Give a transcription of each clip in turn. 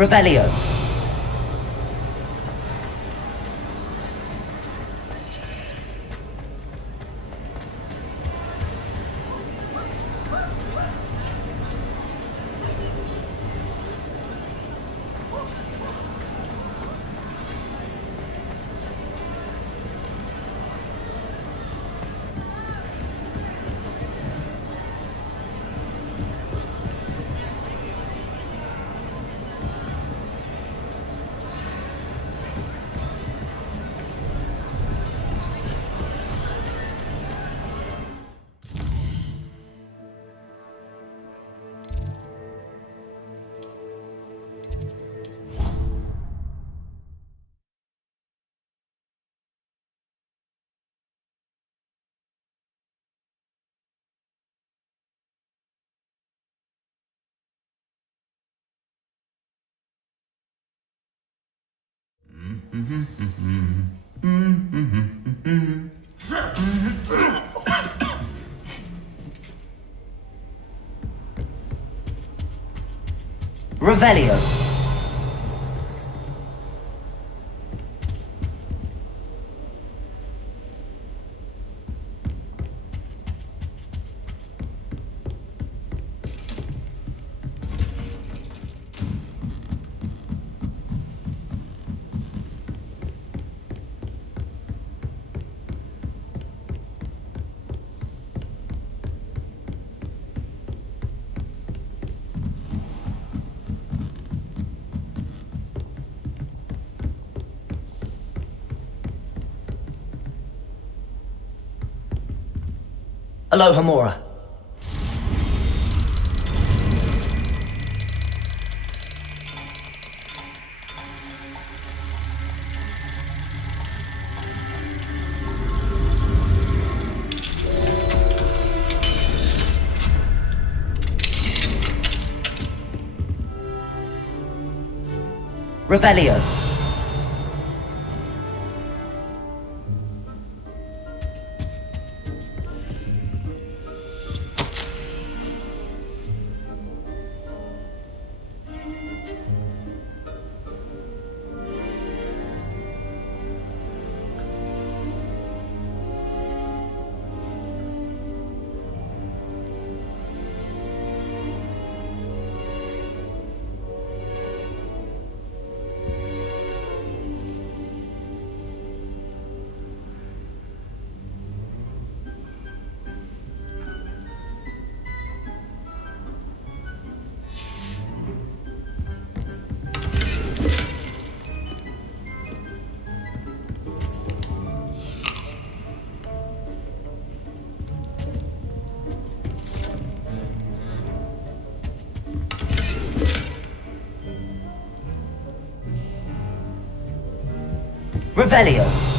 Revelio. Revelio. Aloha Mora. Revelio. Revelio.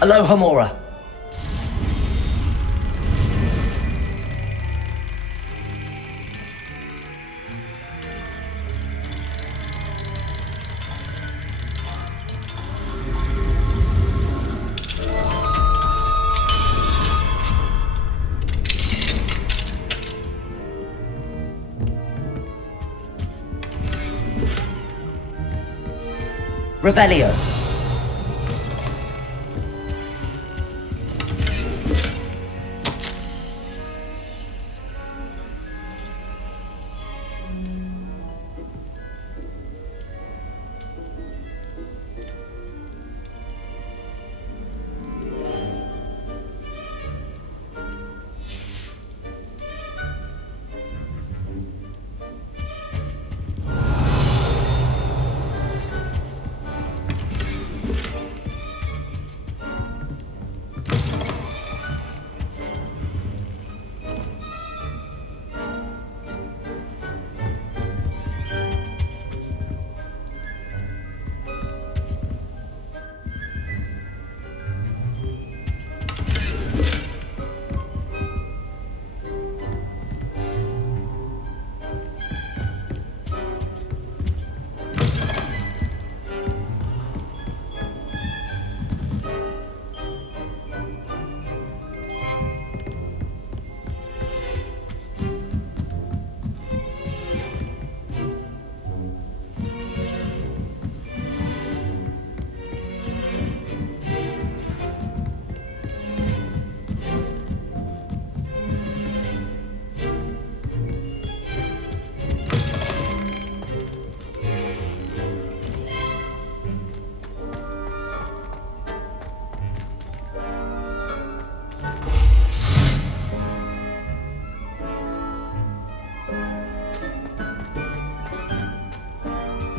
Aloha Mora. Revelio.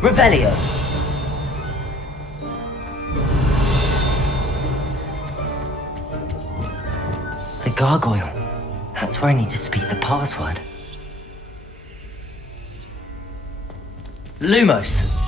Revelio. The gargoyle. That's where I need to speak the password. Lumos.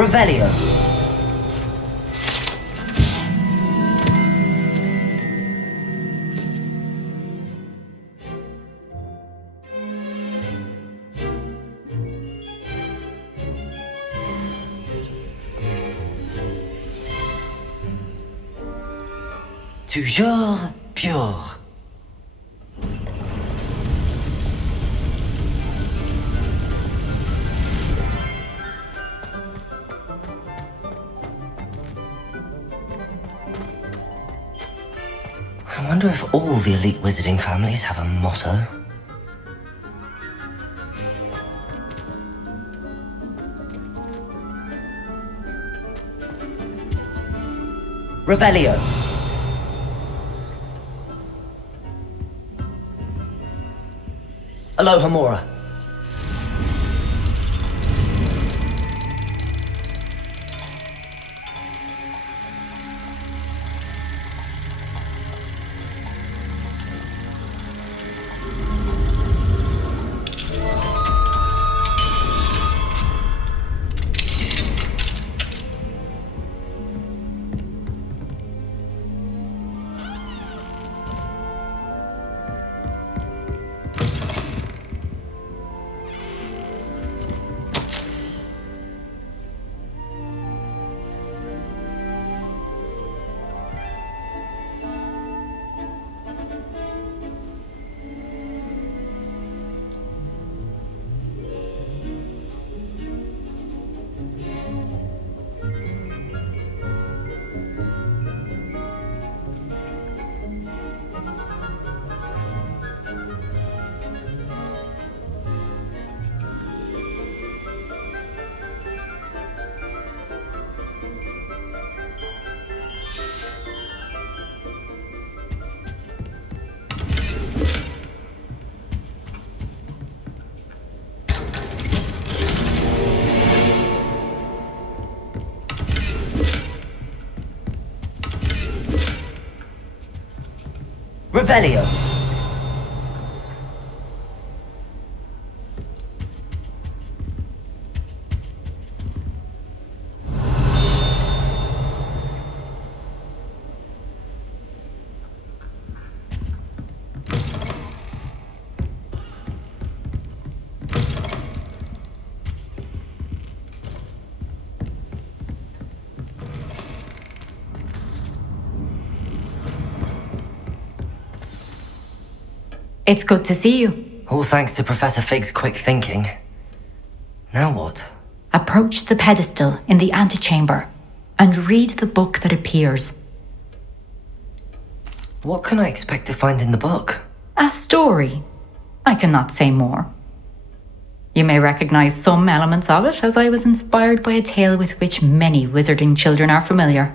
Revelio. Toujours pure. I wonder if all the elite wizarding families have a motto. Revelio. Alohomora. Revelio. It's good to see you. All thanks to Professor Fig's quick thinking. Now what? Approach the pedestal in the antechamber and read the book that appears. What can I expect to find in the book? A story. I cannot say more. You may recognize some elements of it, as I was inspired by a tale with which many wizarding children are familiar.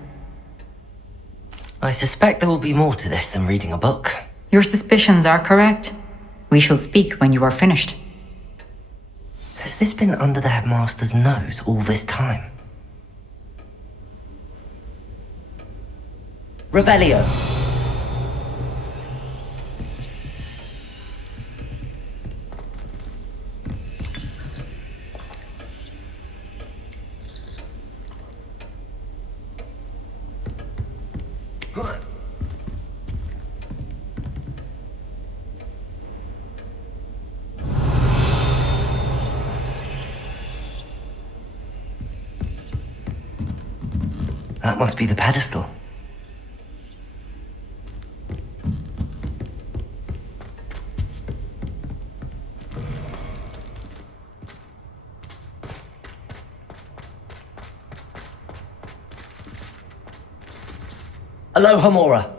I suspect there will be more to this than reading a book. Your suspicions are correct. We shall speak when you are finished. Has this been under the headmaster's nose all this time? Revelio. That must be the pedestal. Aloha Mora.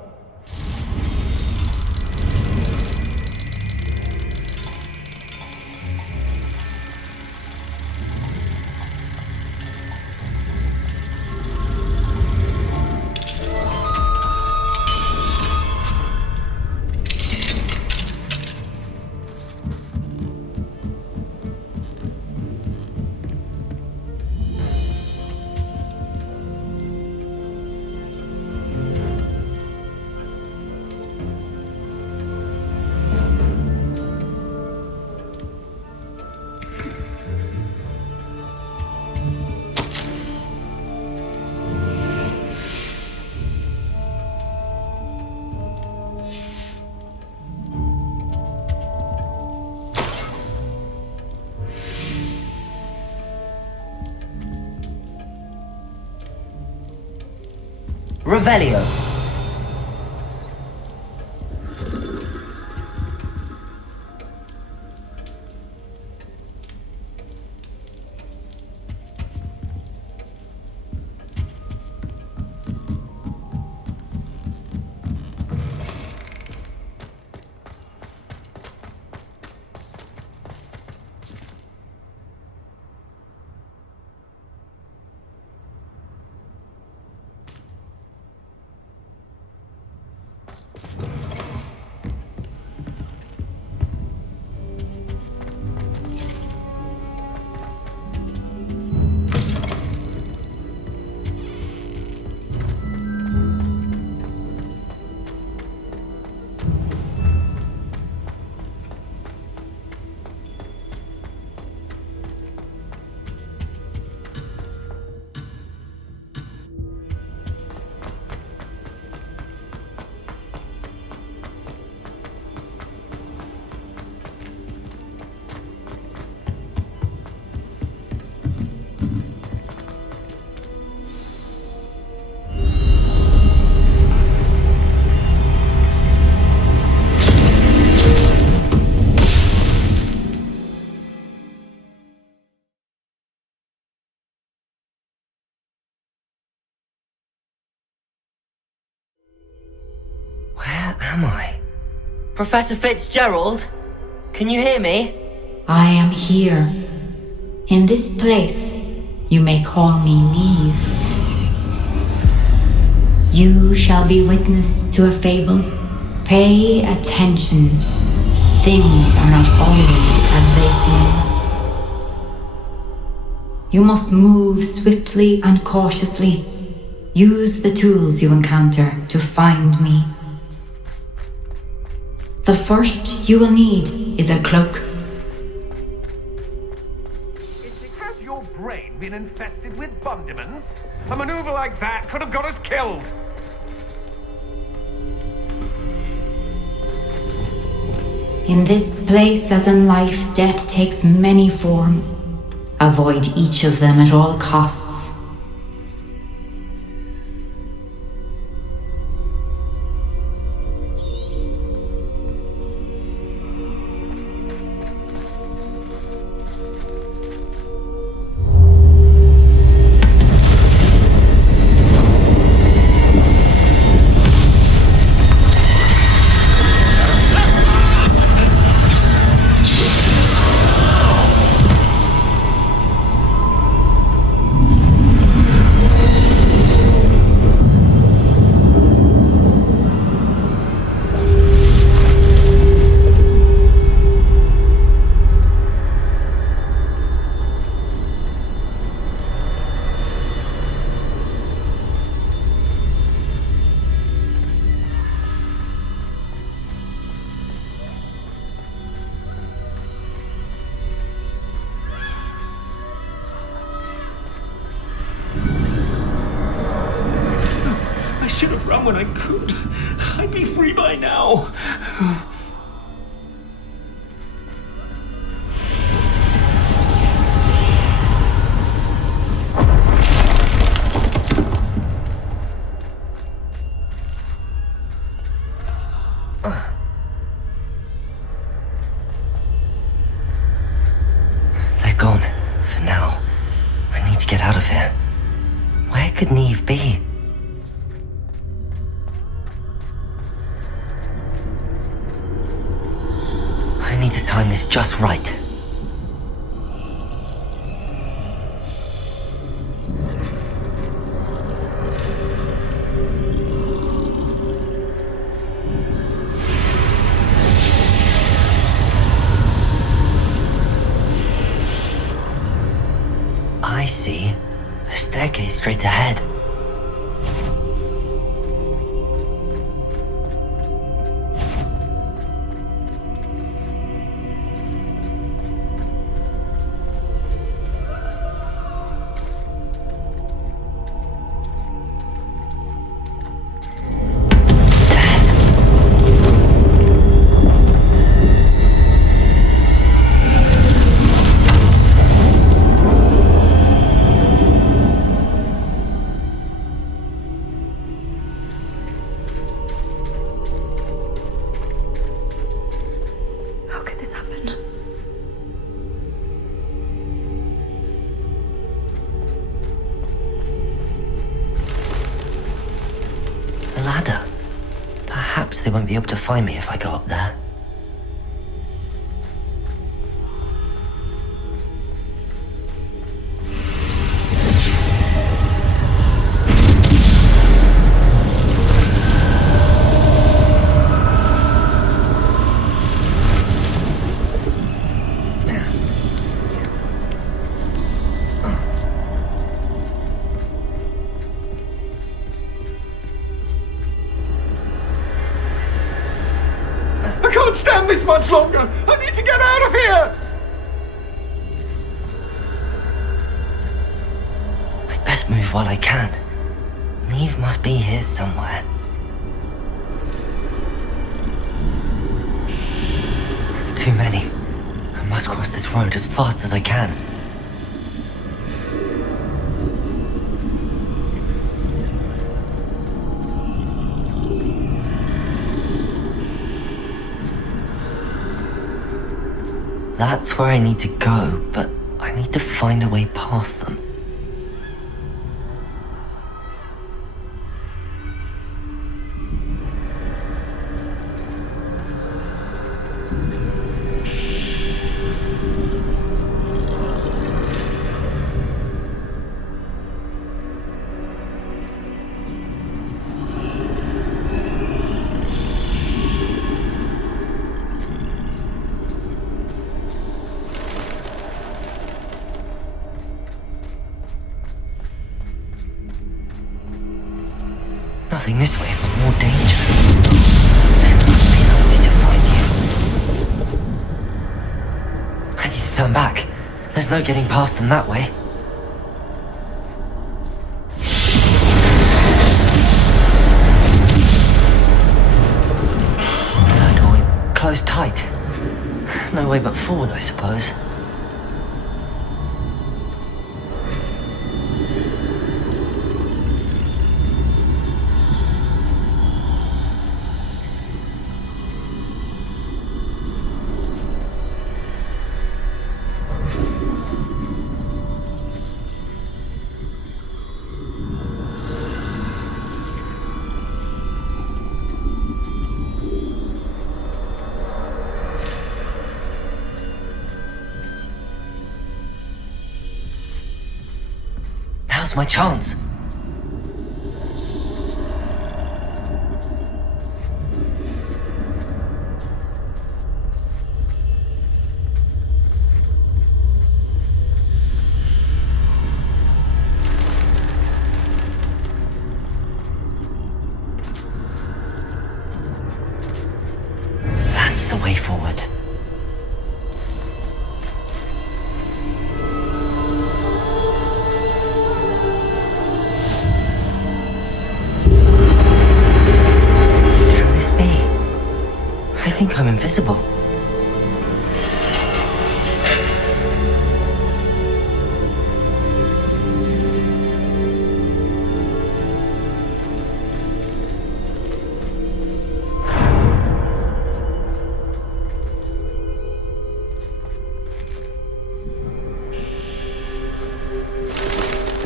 Revelio. Where am I? Professor Fitzgerald? Can you hear me? I am here. In this place, you may call me Neve. You shall be witness to a fable. Pay attention. Things are not always as they seem. You must move swiftly and cautiously. Use the tools you encounter to find me. The first you will need is a cloak. Has your brain been infested with bundimans? A maneuver like that could have got us killed. In this place, as in life, death takes many forms. Avoid each of them at all costs. I should have run when I could. I'd be free by now. They're gone. For now. I need to get out of here. Where could Neve be? I need to time this just right. I see. A staircase straight ahead. Ladder. Perhaps they won't be able to find me if I go up there. I can't stand this much longer! I need to get out of here! I'd best move while I can. Neve must be here somewhere. Too many. I must cross this road as fast as I can. That's where I need to go, but I need to find a way past them. Nothing this way, but more danger. There must be another way to find you. turn back. There's no getting past them that way. Doorway closed tight. No way but forward, I suppose. Now's my chance. That's the way forward. I think I'm invisible.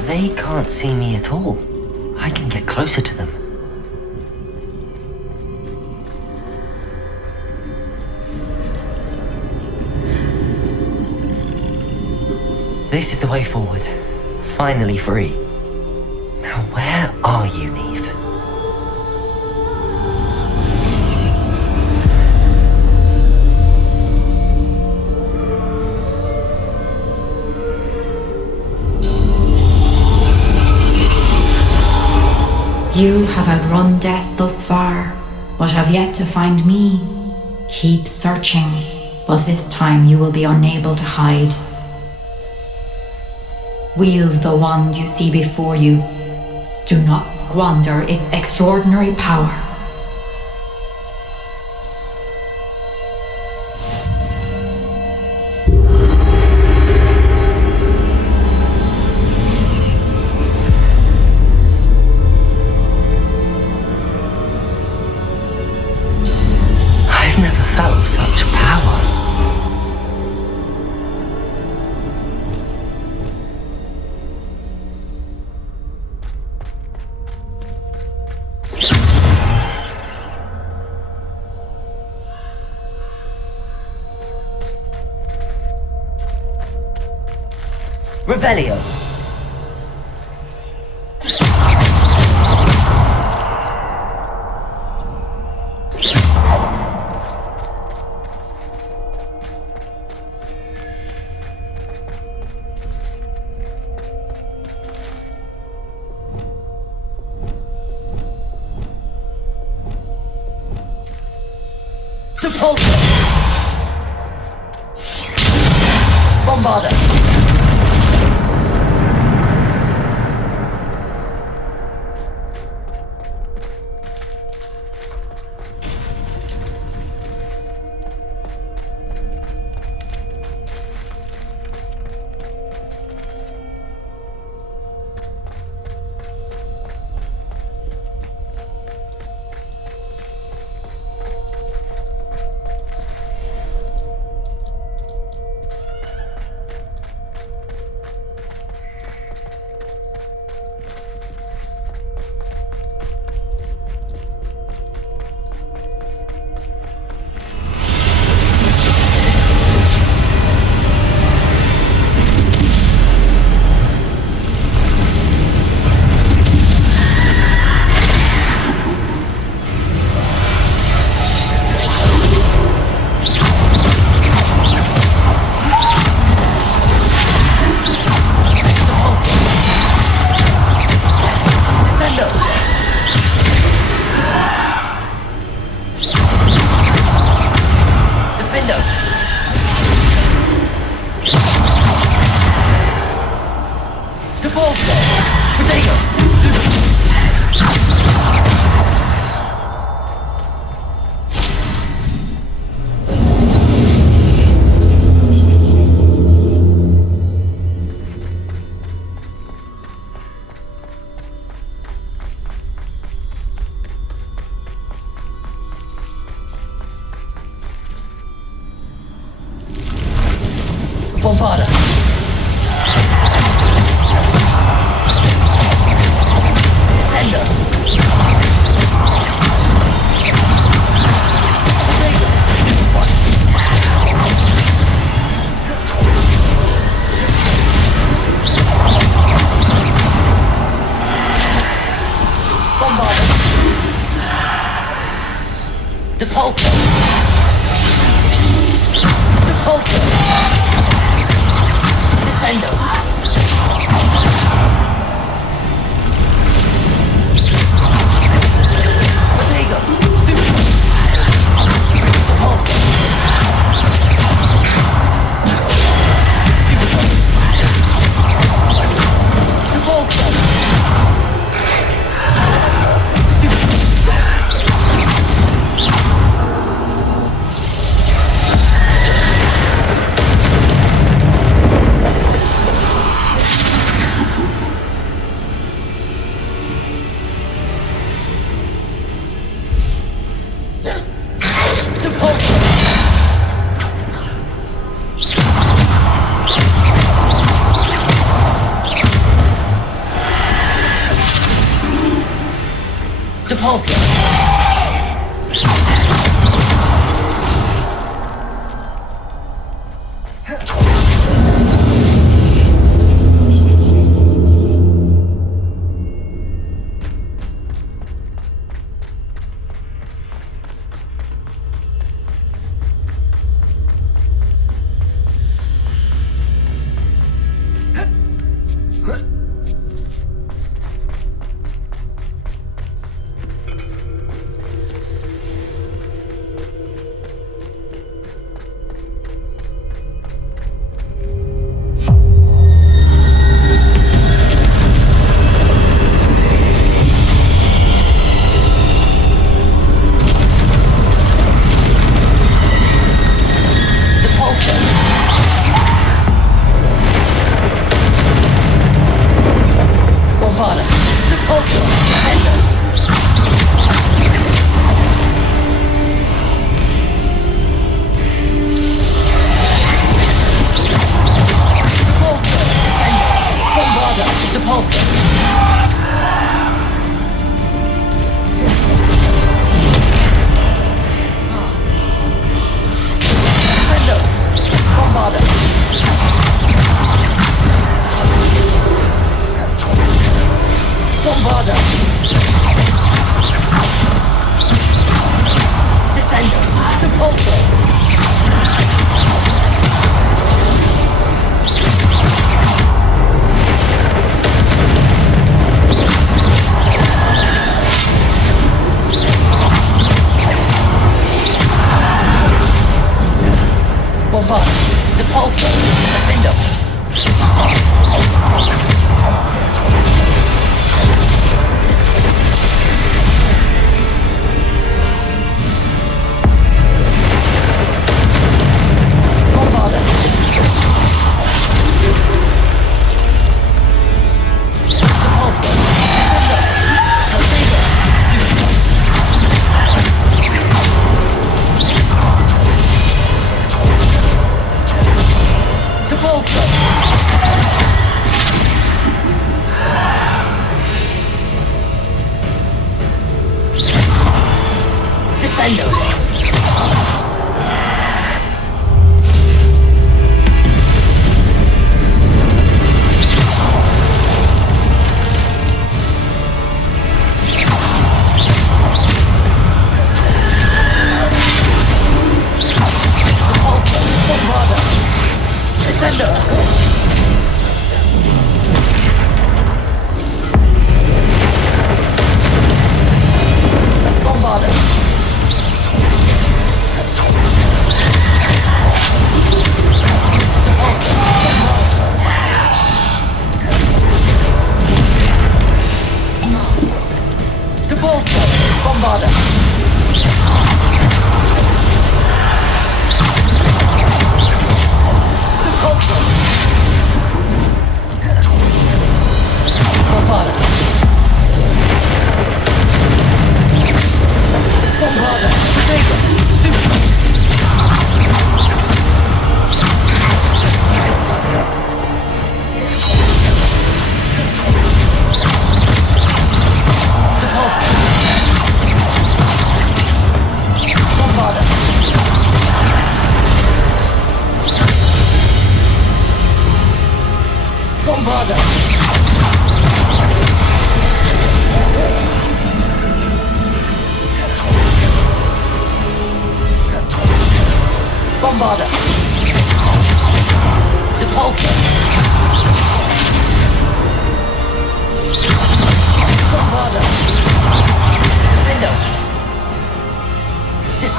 They can't see me at all. I can get closer to them. This is the way forward. Finally free. Now where are you, Neve? You have outrun death thus far, but have yet to find me. Keep searching, but this time you will be unable to hide. Wield the wand you see before you. Do not squander its extraordinary power. I've never felt such power. Revelio. Depulso. Bombarda. Depulso! Depulso! Descendo! Protego! Stupido! Depulso! Stupido! Depulso! Depulso!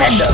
send them!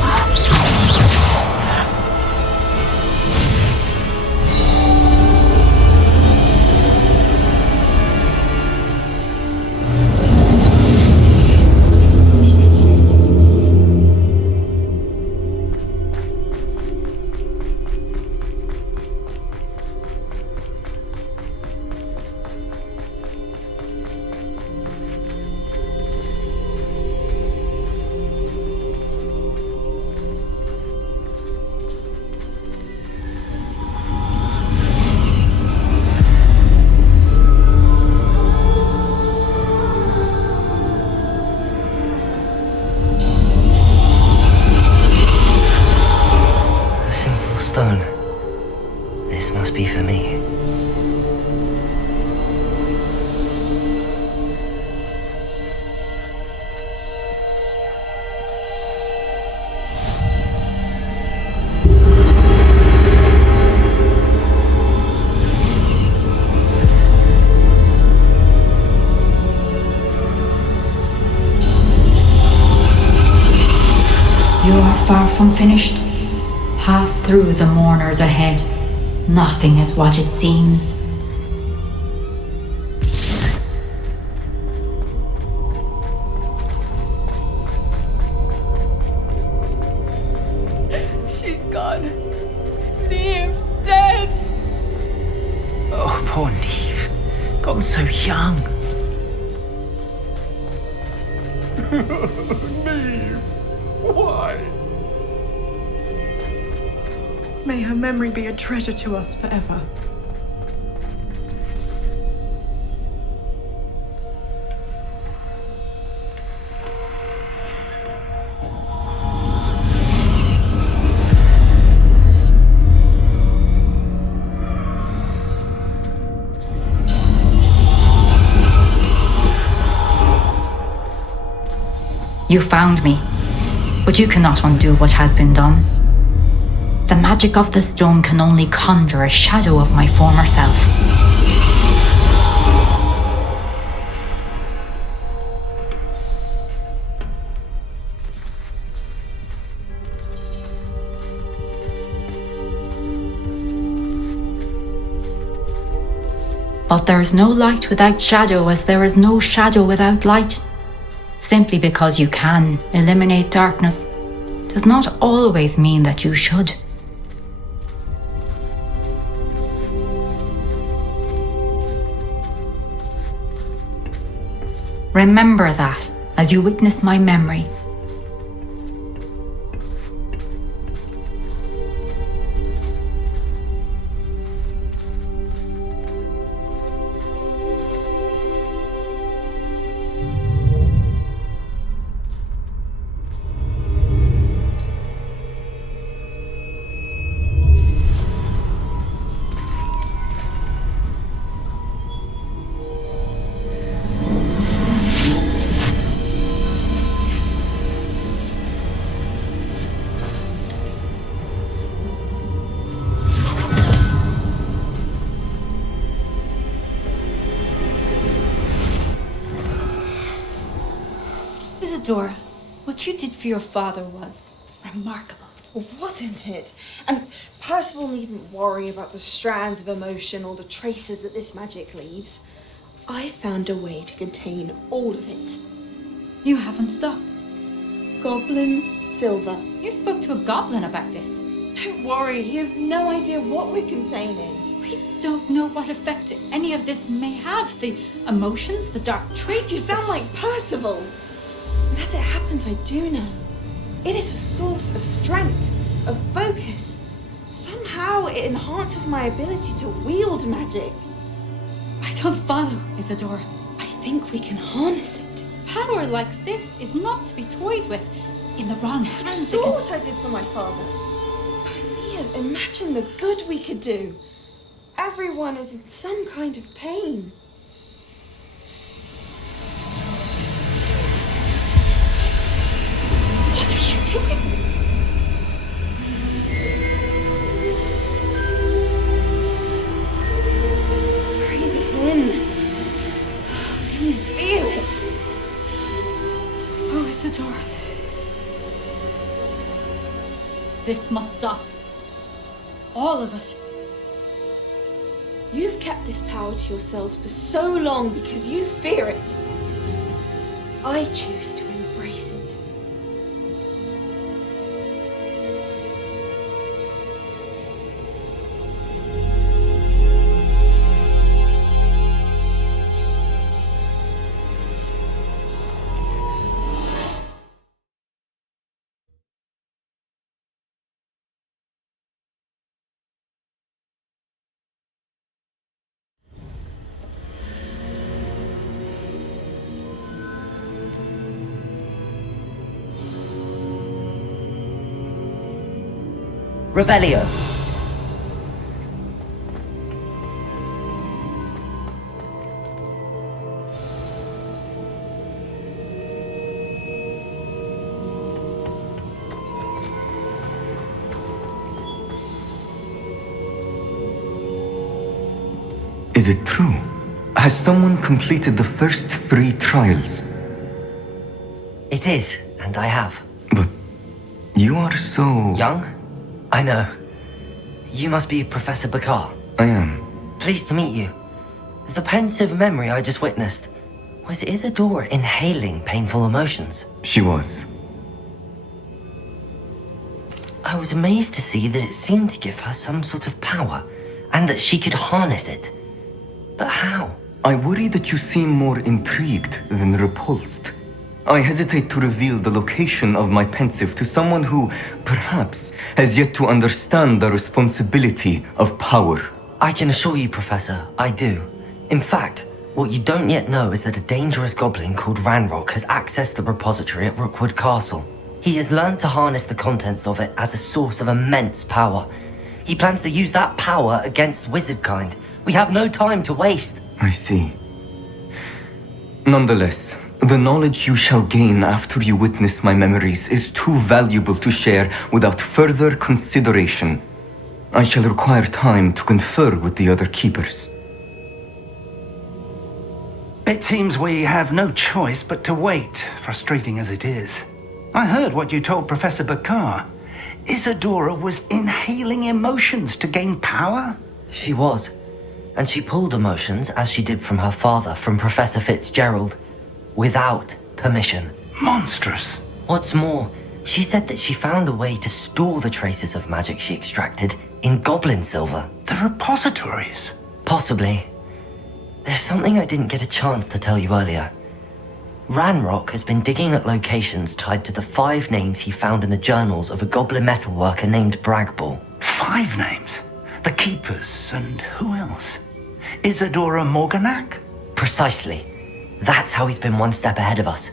Stone. This must be for me. You are far from finished. Pass through the mourners ahead. Nothing is what it seems. She's gone. Neve's dead. Oh, poor Neve. Gone so young. Neve! Why? May her memory be a treasure to us forever. You found me, but you cannot undo what has been done. The magic of the stone can only conjure a shadow of my former self. But there is no light without shadow, as there is no shadow without light. Simply because you can eliminate darkness does not always mean that you should. Remember that as you witness my memory. Isadora, what you did for your father was remarkable. Wasn't it? And Percival needn't worry about the strands of emotion or the traces that this magic leaves. I found a way to contain all of it. You haven't stopped. Goblin Silver. You spoke to a goblin about this. Don't worry, he has no idea what we're containing. We don't know what effect any of this may have. The emotions, the dark traits. You sound like Percival. And as it happens, I do know. It is a source of strength, of focus. Somehow it enhances my ability to wield magic. I don't follow, Isadora. I think we can harness it. Power like this is not to be toyed with. In the wrong You hands. saw what I did for my father. Neve, imagine the good we could do. Everyone is in some kind of pain. What are you doing? Breathe it in. Can you feel it? Oh, Isadora. This must stop. All of it. You've kept this power to yourselves for so long because you fear it. I choose to embrace it. Revelio. Is it true? Has someone completed the first 3 trials? It is, and I have. But you are so... Young? I know. You must be Professor Bakar. I am. Pleased to meet you. The pensive memory I just witnessed. Was Isadora inhaling painful emotions? She was. I was amazed to see that it seemed to give her some sort of power, and that she could harness it. But how? I worry that you seem more intrigued than repulsed. I hesitate to reveal the location of my pensive to someone who, perhaps, has yet to understand the responsibility of power. I can assure you, Professor, I do. In fact, what you don't yet know is that a dangerous goblin called Ranrock has accessed the repository at Rookwood Castle. He has learned to harness the contents of it as a source of immense power. He plans to use that power against wizardkind. We have no time to waste. I see. Nonetheless, the knowledge you shall gain after you witness my memories is too valuable to share without further consideration. I shall require time to confer with the other keepers. It seems we have no choice but to wait, frustrating as it is. I heard what you told Professor Bakar. Isadora was inhaling emotions to gain power? She was. And she pulled emotions, as she did from her father, from Professor Fitzgerald, without permission. Monstrous. What's more, she said that she found a way to store the traces of magic she extracted in goblin silver. The repositories. Possibly. There's something I didn't get a chance to tell you earlier. Ranrock has been digging at locations tied to the 5 names he found in the journals of a goblin metalworker named Bragball. 5 names? The Keepers, and who else? Isadora Morganac? Precisely. That's how he's been one step ahead of us.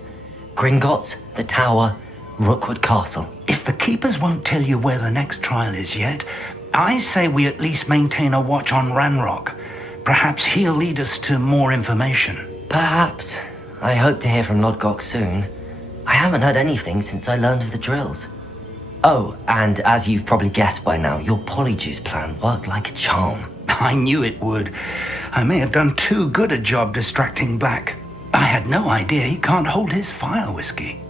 Gringotts, the Tower, Rookwood Castle. If the Keepers won't tell you where the next trial is yet, I say we at least maintain a watch on Ranrock. Perhaps he'll lead us to more information. Perhaps. I hope to hear from Lodgok soon. I haven't heard anything since I learned of the drills. Oh, and as you've probably guessed by now, your polyjuice plan worked like a charm. I knew it would. I may have done too good a job distracting Black. I had no idea he can't hold his fire whiskey.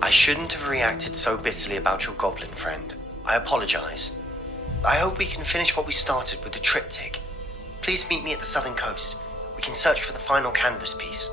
I shouldn't have reacted so bitterly about your goblin friend. I apologize. I hope we can finish what we started with the triptych. Please meet me at the southern coast. We can search for the final canvas piece.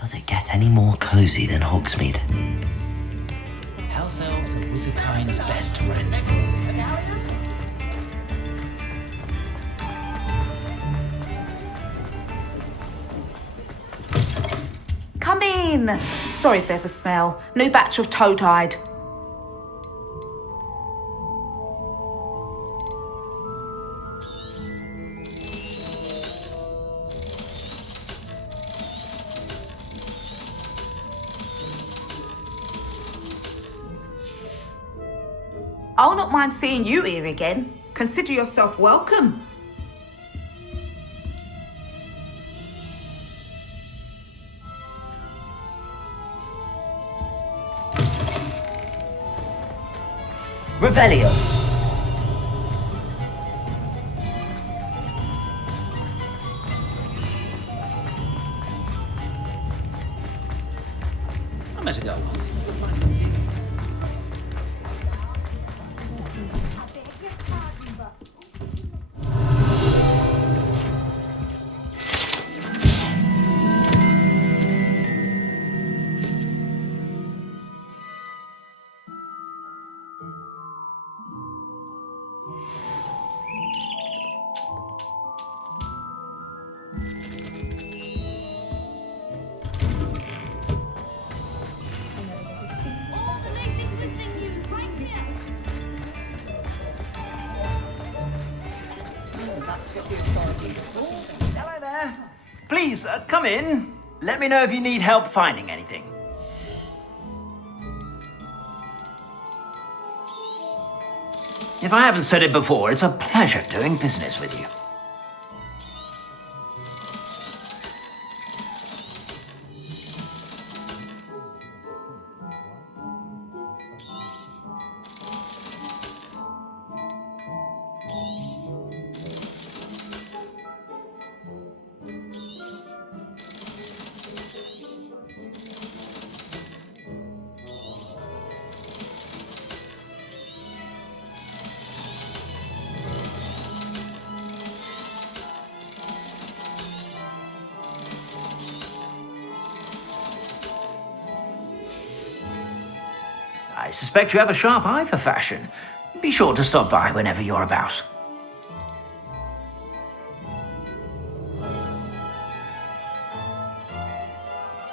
Does it get any more cozy than Hogsmeade? House elves are wizardkind's best friend. Come in! Sorry if there's a smell. New batch of toe-tied. I'll not mind seeing you here again. Consider yourself welcome. Revelio. I better go. Hello there. Please, come in. Let me know if you need help finding anything. If I haven't said it before, it's a pleasure doing business with you. I suspect you have a sharp eye for fashion. Be sure to stop by whenever you're about.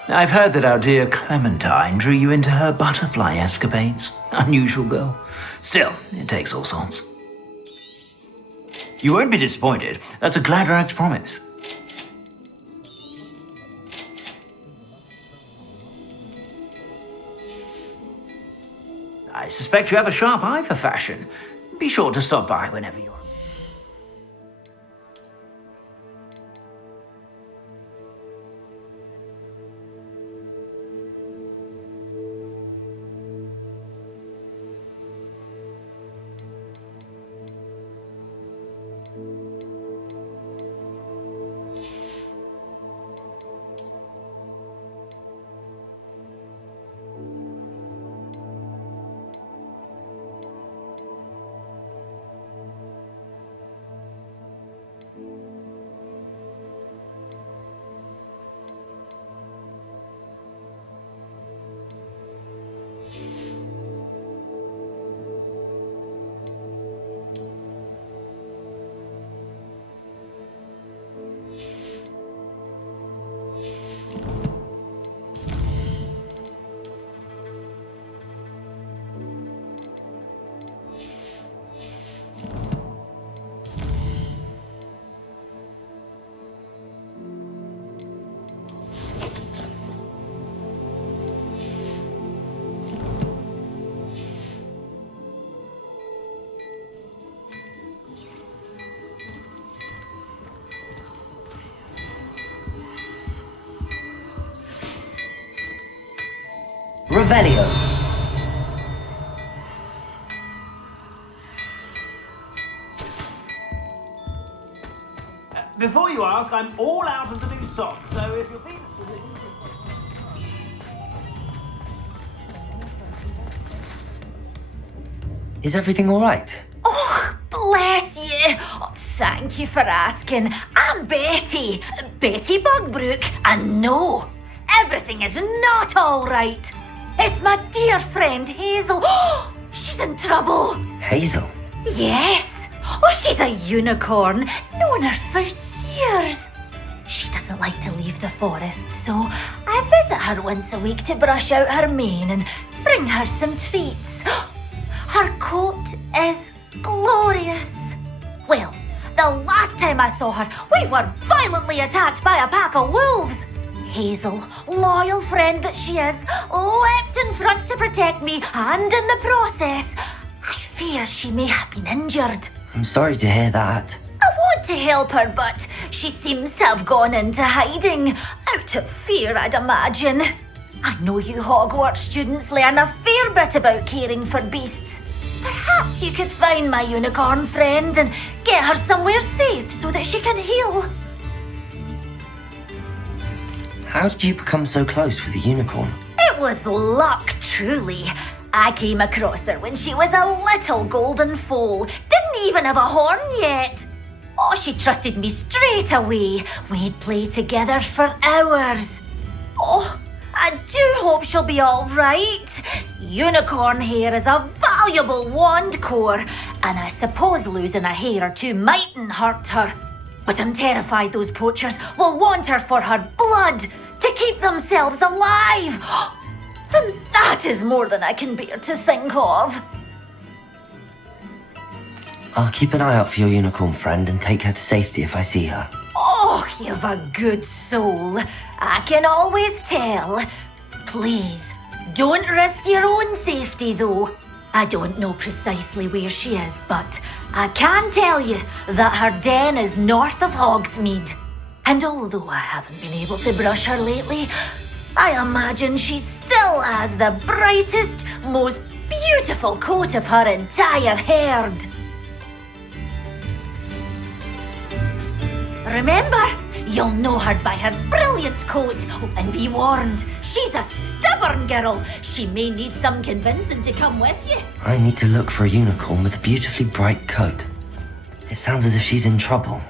I've heard that our dear Clementine drew you into her butterfly escapades. Unusual girl. Still, it takes all sorts. You won't be disappointed. That's a Gladrag's promise. I suspect you have a sharp eye for fashion. Be sure to stop by whenever you're... Revelio. Before you ask, I'm all out of the new socks, so if you're thinking... Is everything all right? Oh, bless you. Oh, thank you for asking. I'm Betty. Betty Bugbrook. And no, everything is not all right. It's my dear friend Hazel. She's in trouble. Hazel? Yes. Oh, she's a unicorn. Known her for years. She doesn't like to leave the forest, so I visit her once a week to brush out her mane and bring her some treats. Her coat is glorious. Well, the last time I saw her, we were violently attacked by a pack of wolves. Hazel, loyal friend that she is, leapt in front to protect me, and in the process, I fear she may have been injured. I'm sorry to hear that. I want to help her, but she seems to have gone into hiding. Out of fear, I'd imagine. I know you Hogwarts students learn a fair bit about caring for beasts. Perhaps you could find my unicorn friend and get her somewhere safe so that she can heal. How did you become so close with the unicorn? It was luck, truly. I came across her when she was a little golden foal. Didn't even have a horn yet. Oh, she trusted me straight away. We'd play together for hours. Oh, I do hope she'll be all right. Unicorn hair is a valuable wand core, and I suppose losing a hair or two mightn't hurt her. But I'm terrified those poachers will want her for her blood to keep themselves alive. And that is more than I can bear to think of. I'll keep an eye out for your unicorn friend and take her to safety if I see her. Oh, you've a good soul. I can always tell. Please, don't risk your own safety, though. I don't know precisely where she is, but I can tell you that her den is north of Hogsmeade. And although I haven't been able to brush her lately, I imagine she still has the brightest, most beautiful coat of her entire herd. Remember, you'll know her by her brilliant coat. Oh, and be warned, she's a stubborn girl. She may need some convincing to come with you. I need to look for a unicorn with a beautifully bright coat. It sounds as if she's in trouble.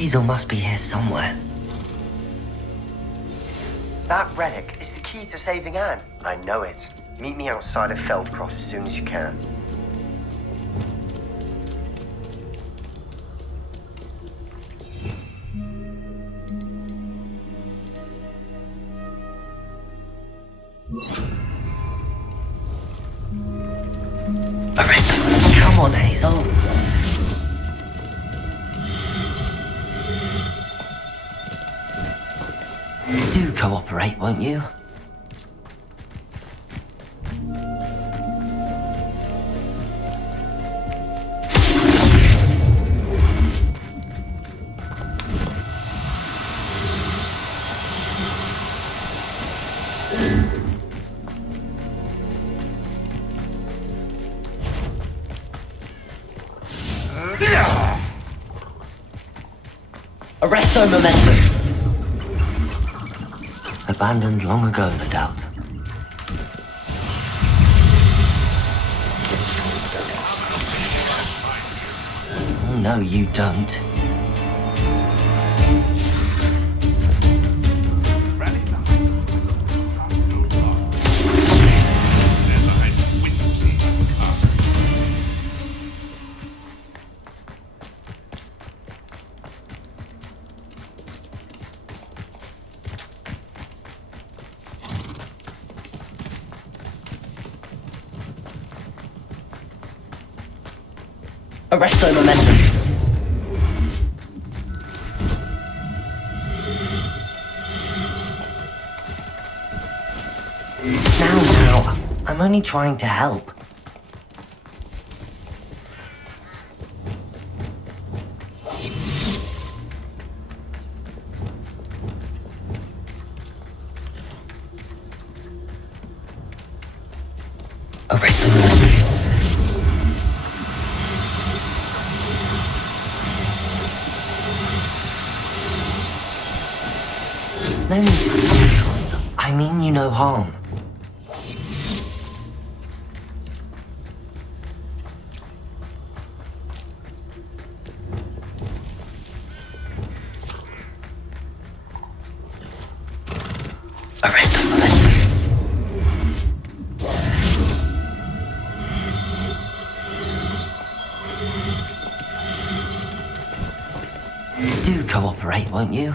Hazel must be here somewhere. That relic is the key to saving Anne. I know it. Meet me outside of Feldcroft as soon as you can. Arrest them! Come on, Hazel! Do cooperate, won't you? Arresto momentum. Abandoned long ago, no doubt. Oh, no, you don't. Arresto momentum. Now, I'm only trying to help. Arresto momentum. No need to be difficult. I mean you no harm. Arrest the momentum. Do cooperate, won't you?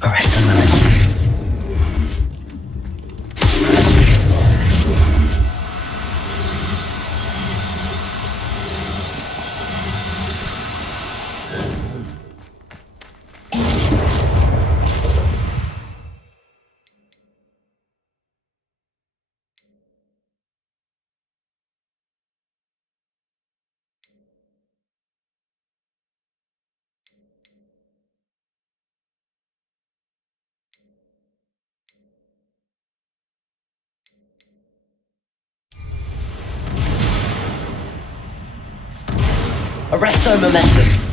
Arrest the momentum. Arresto momentum.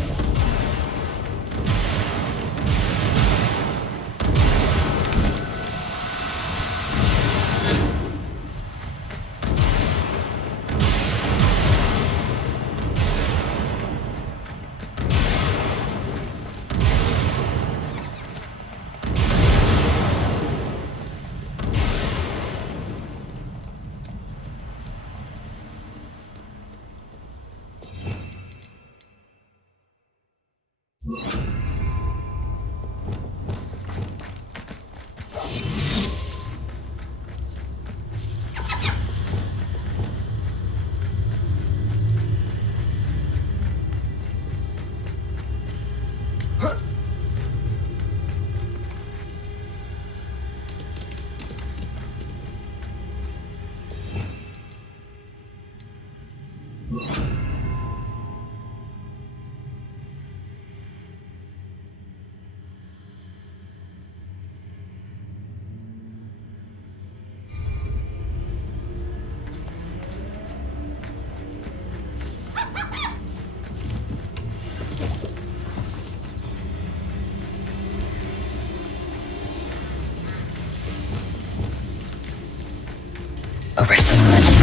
Arrest the momentum.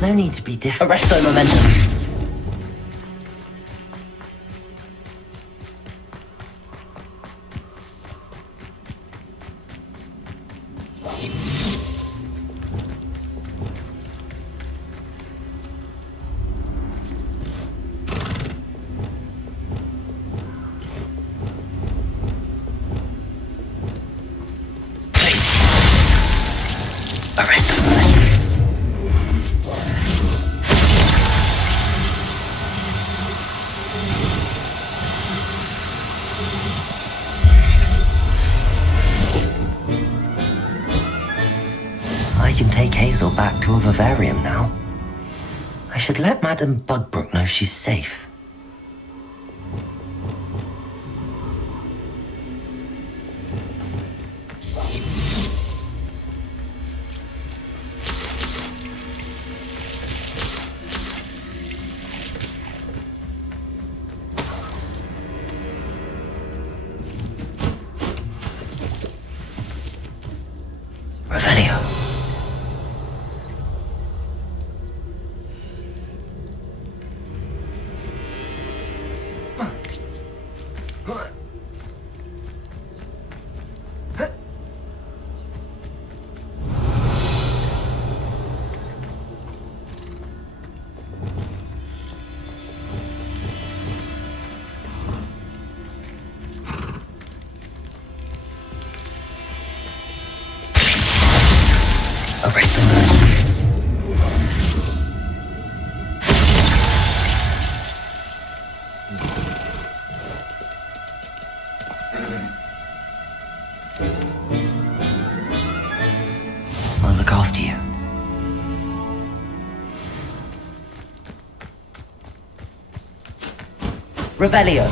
No need to be different. Arresto momentum. Arrest the momentum. I can take Hazel back to a vivarium now. I should let Madame Bugbrook know she's safe. Revelio. Arrest the man. I'll look after you. Revelio.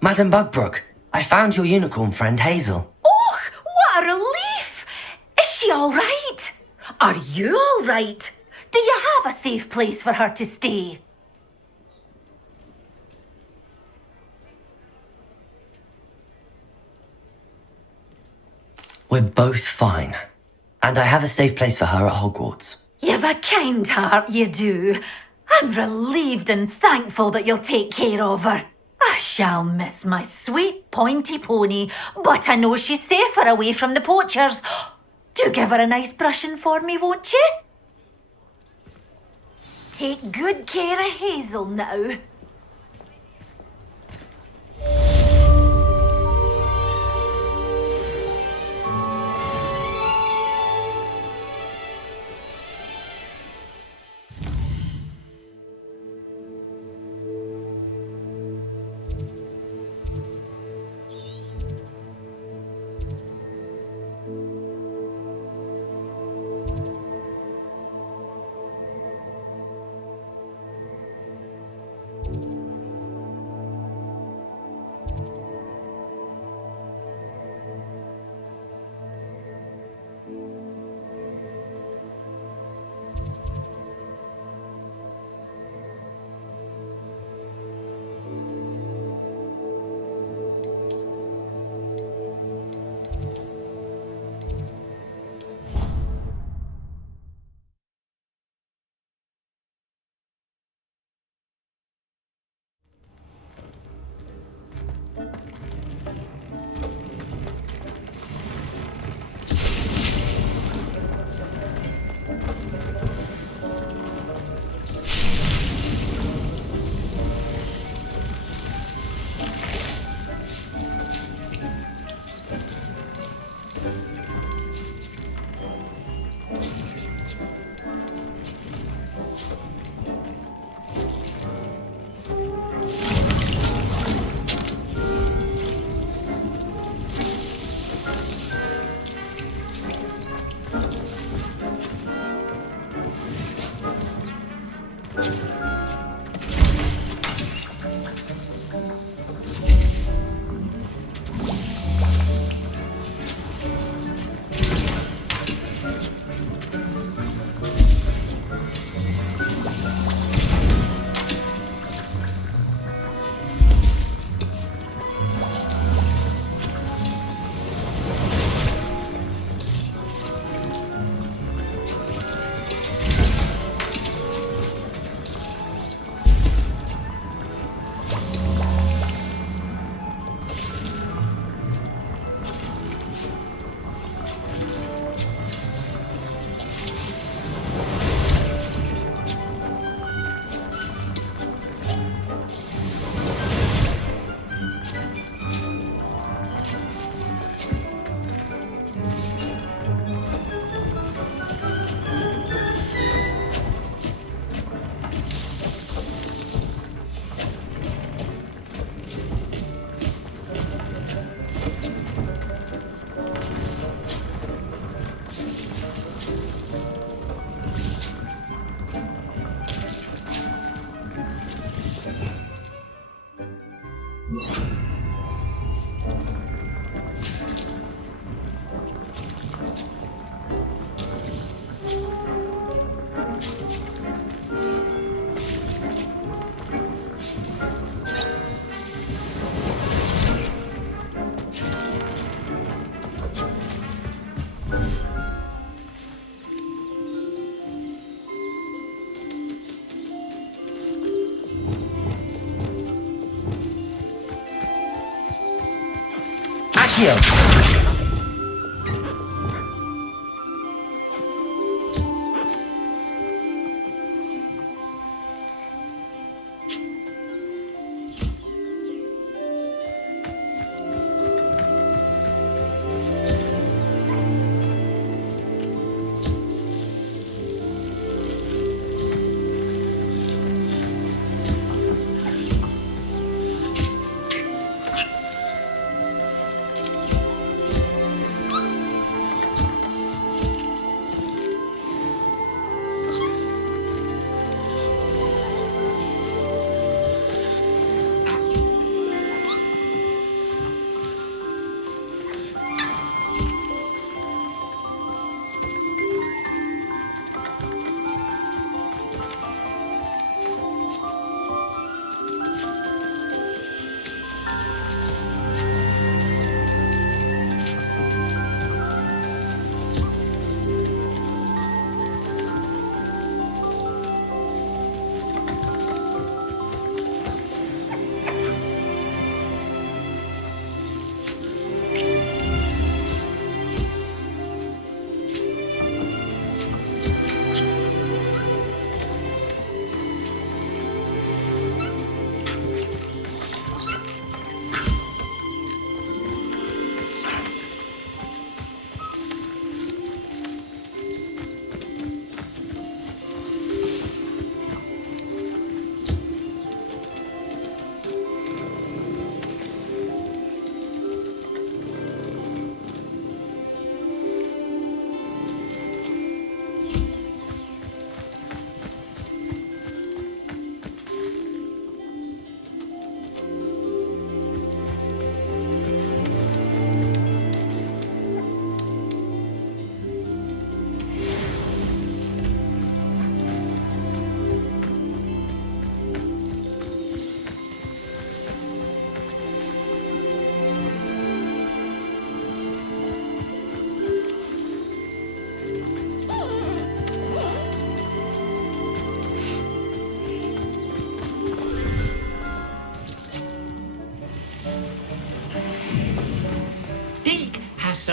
Madame Bugbrook, I found your unicorn friend Hazel. Oh, what a relief! Is she all right? Are you all right? Do you have a safe place for her to stay? We're both fine. And I have a safe place for her at Hogwarts. You've a kind heart, you do. I'm relieved and thankful that you'll take care of her. I shall miss my sweet pointy pony, but I know she's safer away from the poachers. Do give her a nice brushing for me, won't you? Take good care of Hazel now. Accio!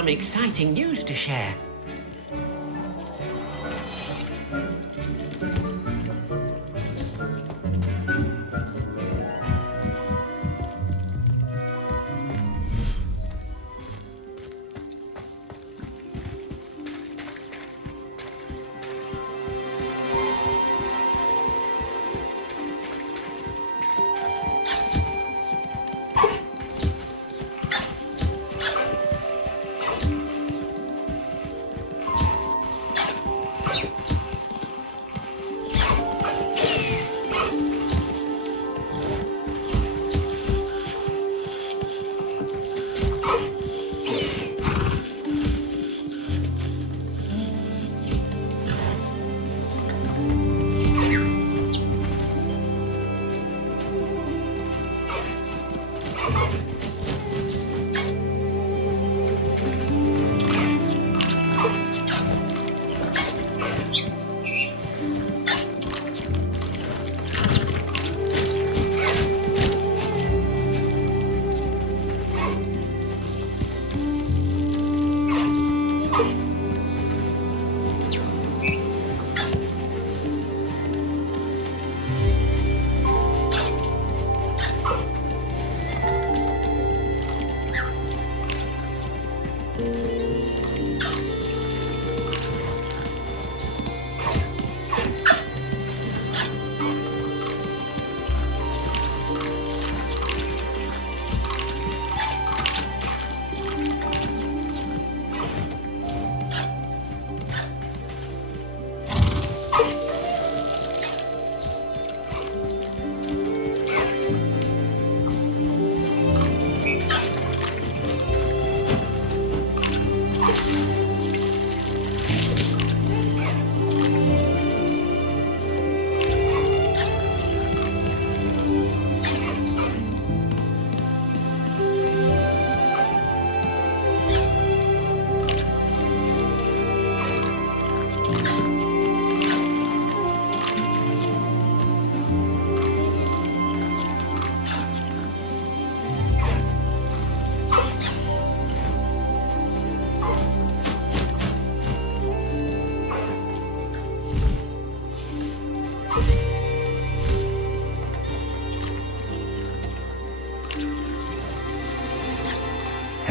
Some exciting news to share.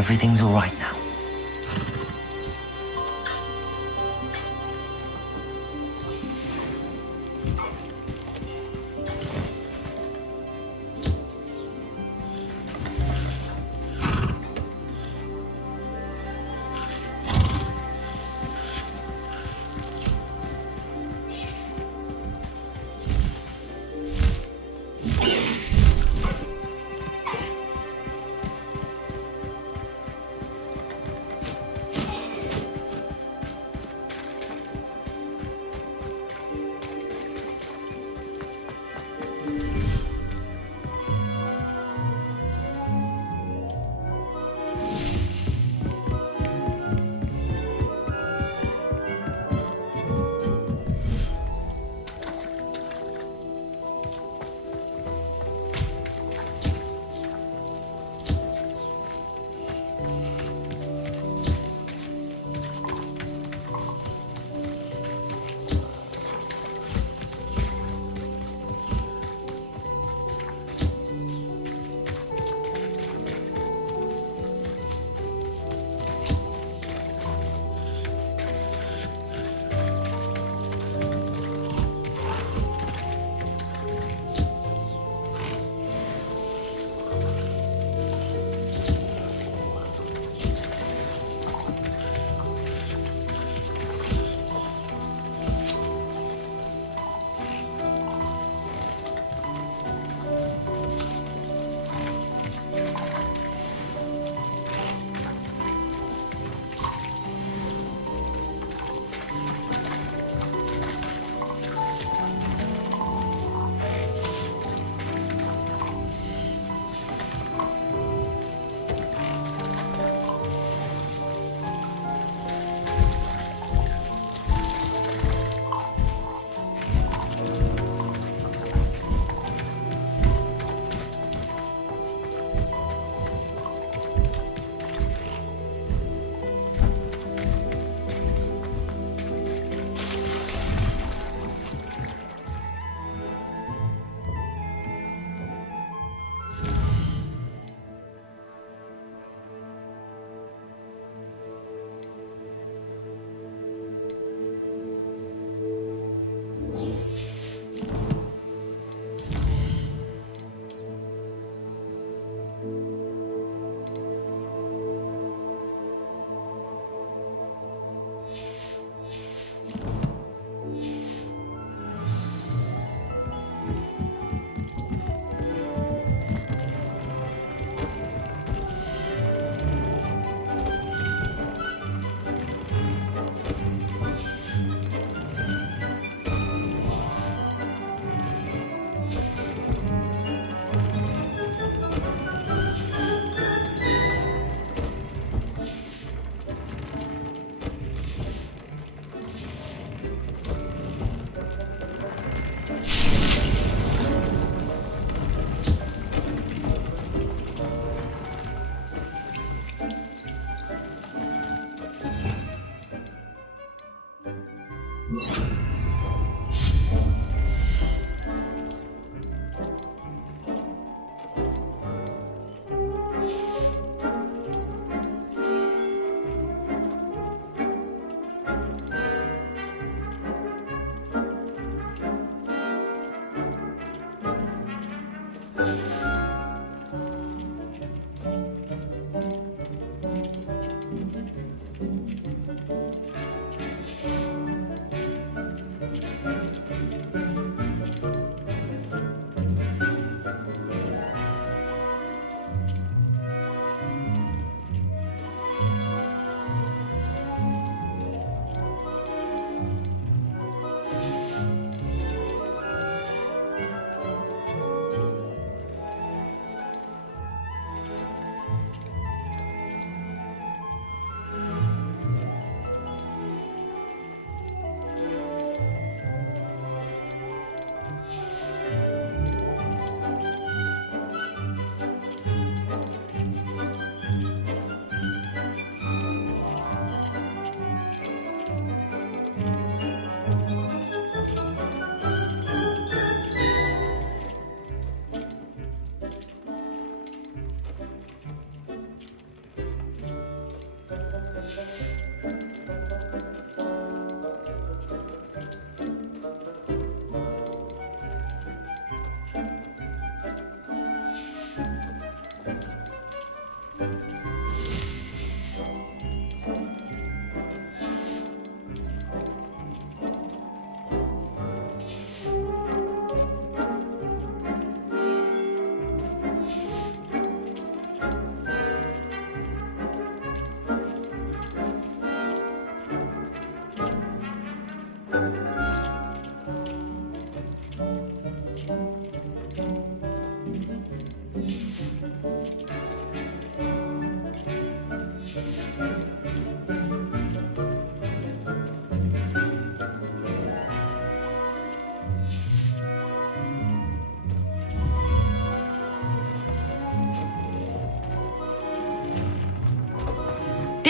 Everything's alright now.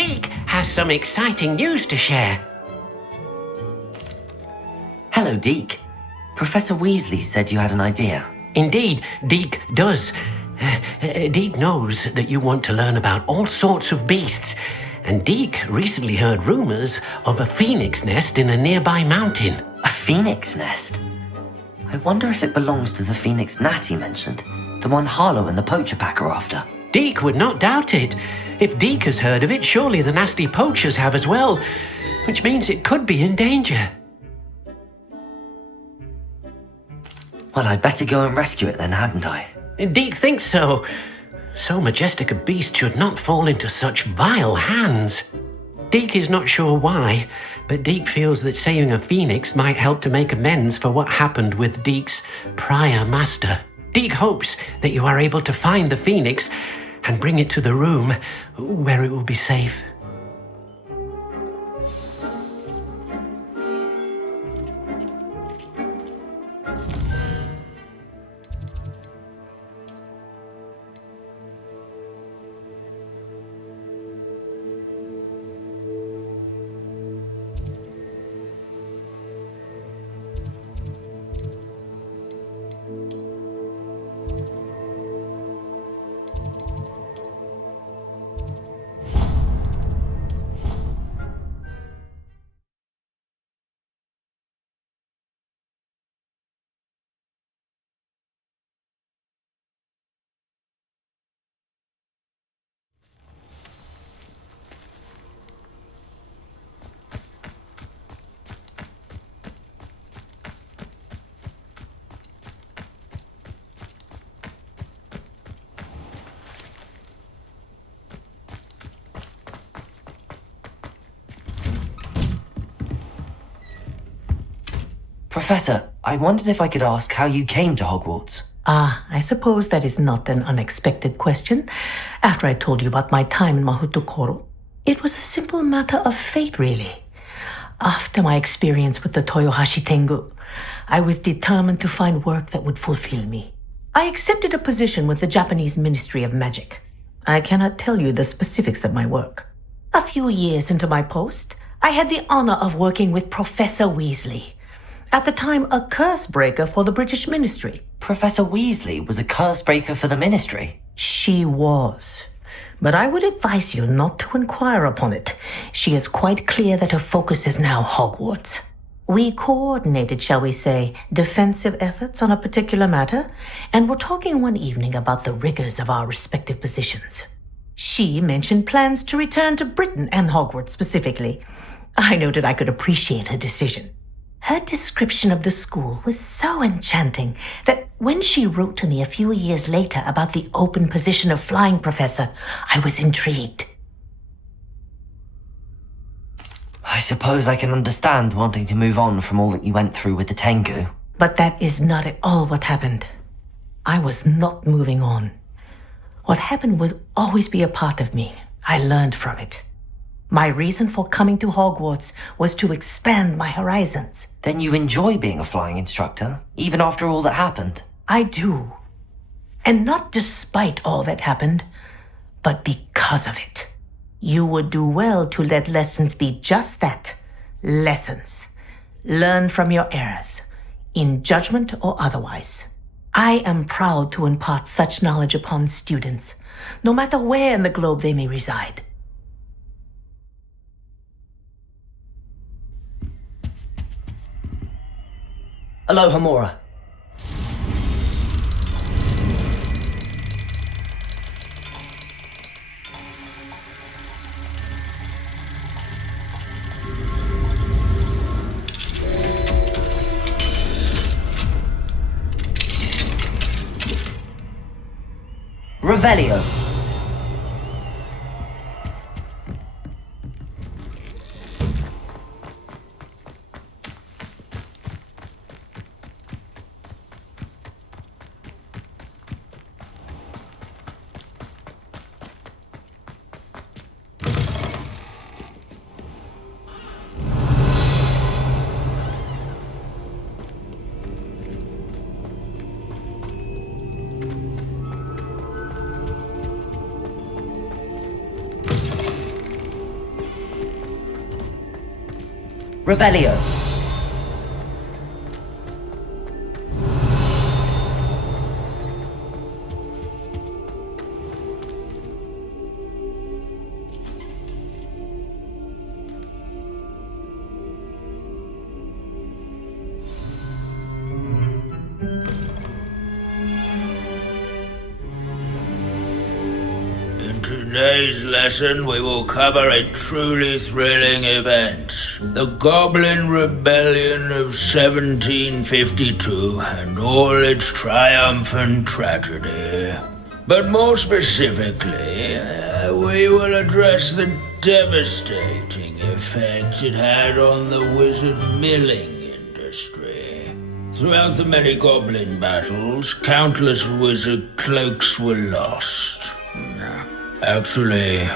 Deke has some exciting news to share. Hello, Deke. Professor Weasley said you had an idea. Indeed, Deke does. Deke knows that you want to learn about all sorts of beasts, and Deke recently heard rumors of a phoenix nest in a nearby mountain. A phoenix nest? I wonder if it belongs to the phoenix gnat he mentioned, the one Harlow and the poacher pack are after. Deke would not doubt it. If Deke has heard of it, surely the nasty poachers have as well, which means it could be in danger. Well, I'd better go and rescue it then, hadn't I? Deke thinks so. So majestic a beast should not fall into such vile hands. Deke is not sure why, but Deke feels that saving a phoenix might help to make amends for what happened with Deke's prior master. Deke hopes that you are able to find the phoenix and bring it to the room where it will be safe. Professor, I wondered if I could ask how you came to Hogwarts. I suppose that is not an unexpected question. After I told you about my time in Mahutokoro, it was a simple matter of fate, really. After my experience with the Toyohashi Tengu, I was determined to find work that would fulfill me. I accepted a position with the Japanese Ministry of Magic. I cannot tell you the specifics of my work. A few years into my post, I had the honor of working with Professor Weasley, at the time a curse breaker for the British Ministry. Professor Weasley was a curse breaker for the Ministry? She was. But I would advise you not to inquire upon it. She is quite clear that her focus is now Hogwarts. We coordinated, shall we say, defensive efforts on a particular matter, and were talking one evening about the rigors of our respective positions. She mentioned plans to return to Britain and Hogwarts specifically. I noted I could appreciate her decision. Her description of the school was so enchanting that when she wrote to me a few years later about the open position of flying professor, I was intrigued. I suppose I can understand wanting to move on from all that you went through with the Tengu. But that is not at all what happened. I was not moving on. What happened will always be a part of me. I learned from it. My reason for coming to Hogwarts was to expand my horizons. Then you enjoy being a flying instructor, even after all that happened? I do. And not despite all that happened, but because of it. You would do well to let lessons be just that, lessons. Learn from your errors, in judgment or otherwise. I am proud to impart such knowledge upon students, no matter where in the globe they may reside. Aloha, Mora. Revelio. Revelio. In today's lesson, we will cover a truly thrilling event. The Goblin Rebellion of 1752 and all its triumphant tragedy. But more specifically, we will address the devastating effect it had on the wizard milling industry. Throughout the many goblin battles, countless wizard cloaks were lost. Actually,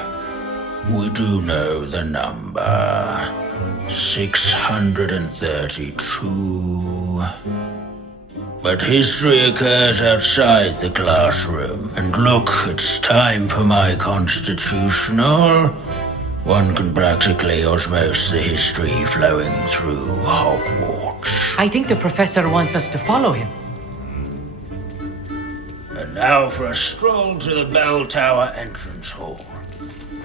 we do know the number. 632. But history occurs outside the classroom, and look, it's time for my constitutional. One can practically osmose the history flowing through Hogwarts. I think the professor wants us to follow him. And now for a stroll to the Bell Tower entrance hall,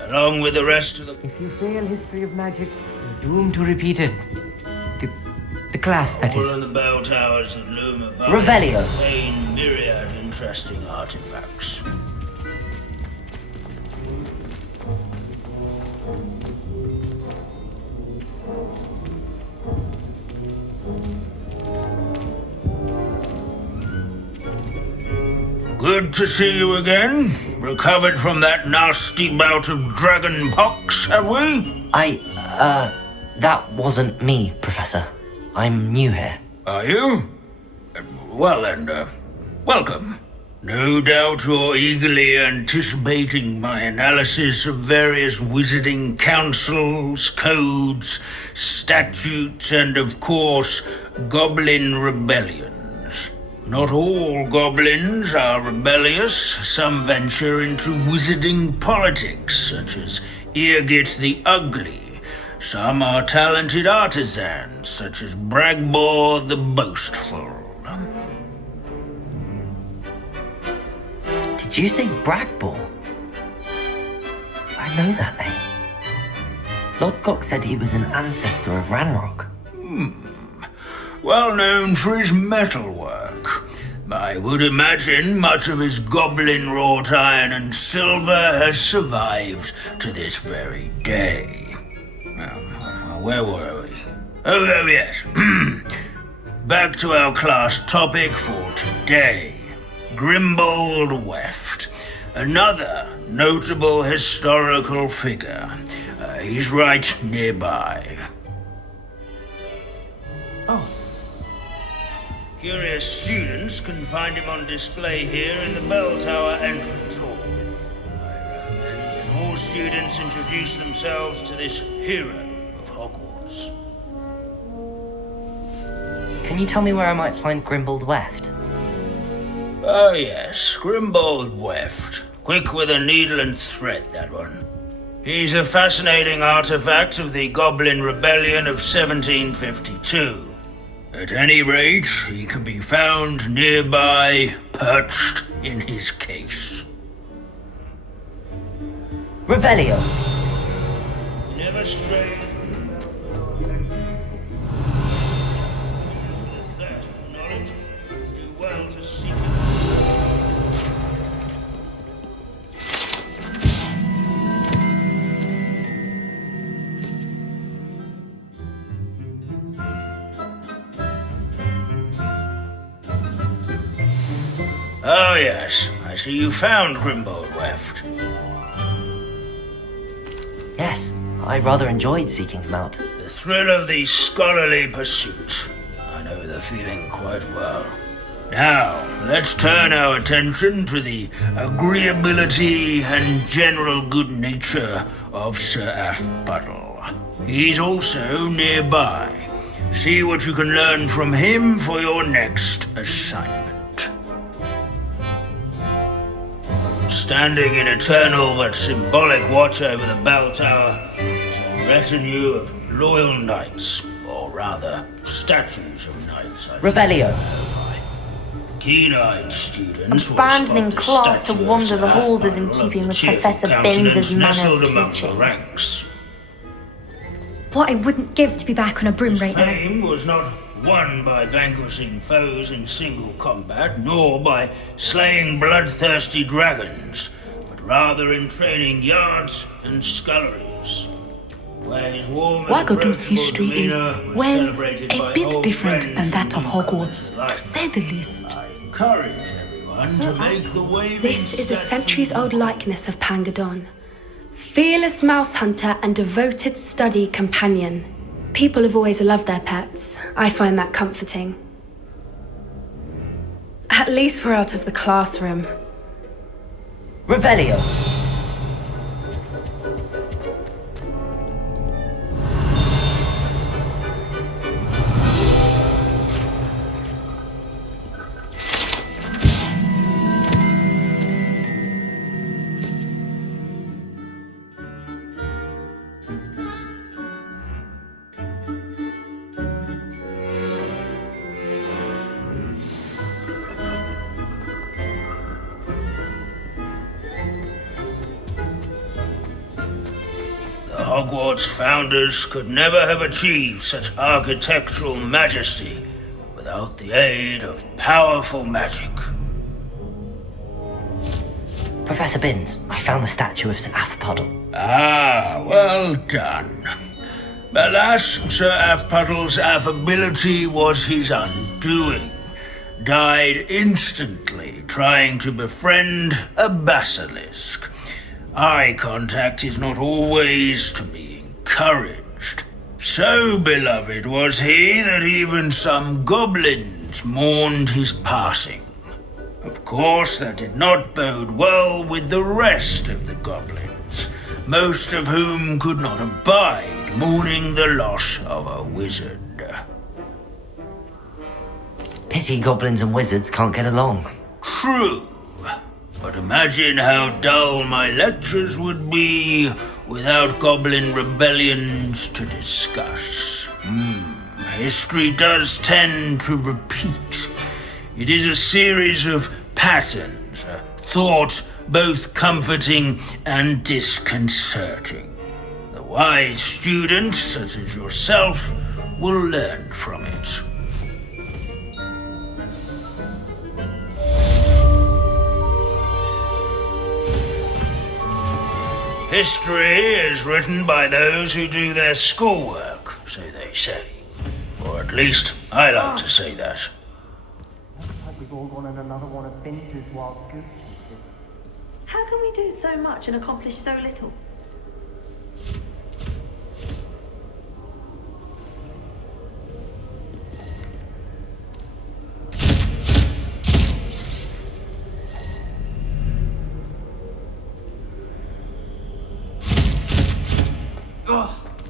along with the rest of the... If you fail history of magic, you're doomed to repeat it. The class, that is. All of the bell towers that loom above Revelio. contain myriad interesting artifacts. Good to see you again. Recovered from that nasty bout of dragon pox, have we? That wasn't me, Professor. I'm new here. Are you? Well then, welcome. No doubt you're eagerly anticipating my analysis of various wizarding councils, codes, statutes, and of course, goblin rebellions. Not all goblins are rebellious. Some venture into wizarding politics, such as Eargit the Ugly. Some are talented artisans, such as Bragbor the Boastful. Did you say Bragbor? I know that name. Lord Gok said he was an ancestor of Ranrock. Well known for his metalwork. I would imagine much of his goblin-wrought iron and silver has survived to this very day. Where were we? Oh yes. Back to our class topic for today. Grimbold Weft. Another notable historical figure. He's right nearby. Oh. Curious students can find him on display here in the Bell Tower entrance hall. I recommend that all students introduce themselves to this hero of Hogwarts. Can you tell me where I might find Grimbold Weft? Oh yes, Grimbold Weft. Quick with a needle and thread, that one. He's a fascinating artifact of the Goblin Rebellion of 1752. At any rate, he can be found nearby, perched in his case. Revelio. Never stray. Knowledge, do well to seek it. Oh yes, I see you found Grimbold Weft. Yes, I rather enjoyed seeking him out. The thrill of the scholarly pursuit. I know the feeling quite well. Now, let's turn our attention to the agreeability and general good nature of Sir Ashbuttle. He's also nearby. See what you can learn from him for your next assignment. Standing in eternal but symbolic watch over the bell tower is a retinue of loyal knights, rather, statues of knights. Revelio. Keen-eyed students Abandoning will spot class the to statue wander as the a halls is in half-model of keeping the with cheerful Professor Binns' countenance manner nestled of among the teaching. ranks. What I wouldn't give to be back on a broom right now. Fame was not won by vanquishing foes in single combat, nor by slaying bloodthirsty dragons, but rather in training yards and sculleries. Wagadu's history is, well, a bit different than that of Hogwarts, to say the least. Encourage everyone to make the waving This is a statue centuries-old likeness of Pangadon. Fearless mouse hunter and devoted study companion. People have always loved their pets. I find that comforting. At least we're out of the classroom. Revelio. Hogwarts founders could never have achieved such architectural majesty without the aid of powerful magic. Professor Binns, I found the statue of St. Athpottle. Ah, well done. Alas, Sir Athpuddle's affability was his undoing. Died instantly trying to befriend a basilisk. Eye contact is not always to be encouraged. So beloved was he that even some goblins mourned his passing. Of course, that did not bode well with the rest of the goblins, most of whom could not abide mourning the loss of a wizard. Pity goblins and wizards can't get along. True. But imagine how dull my lectures would be without goblin rebellions to discuss. History does tend to repeat. It is a series of patterns, a thought both comforting and disconcerting. The wise student, such as yourself, will learn from it. History is written by those who do their schoolwork, so they say. Or at least, I like to say that. We've all gone on another one of Binns' wild goose chases. How can we do so much and accomplish so little?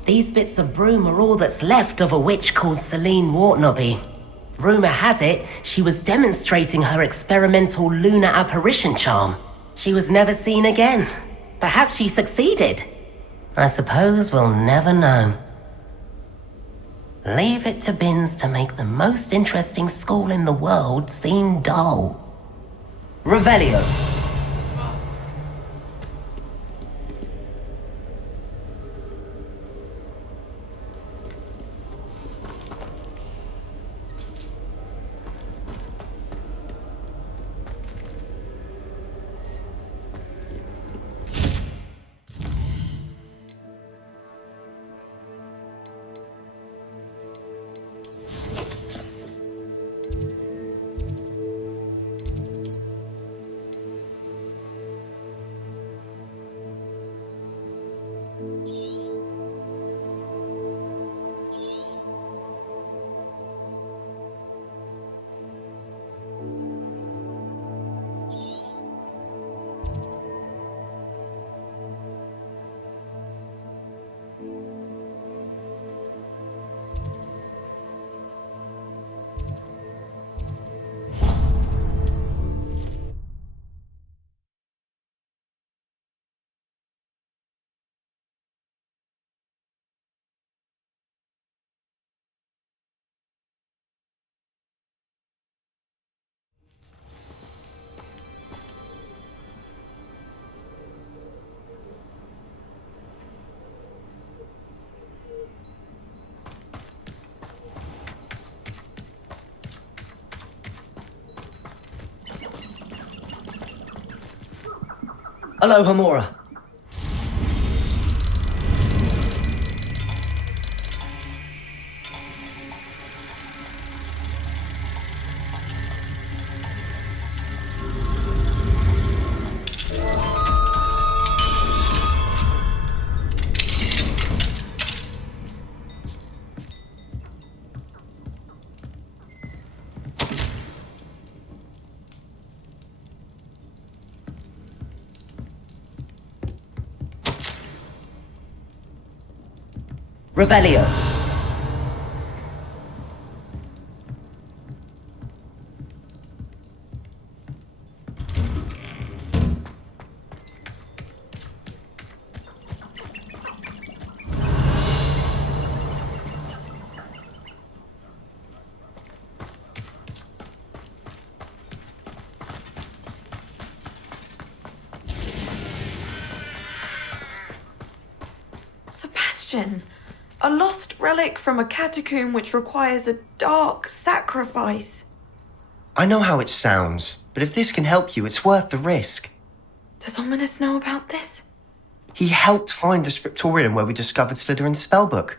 These bits of broom are all that's left of a witch called Celine Wartnobby. Rumour has it she was demonstrating her experimental lunar apparition charm. She was never seen again. Perhaps she succeeded. I suppose we'll never know. Leave it to Binns to make the most interesting school in the world seem dull. Revelio. Aloha, Mora. Revelio. Sebastian, a lost relic from a catacomb which requires a dark sacrifice. I know how it sounds, but if this can help you, it's worth the risk. Does Ominous know about this? He helped find the scriptorium where we discovered Slytherin's spellbook.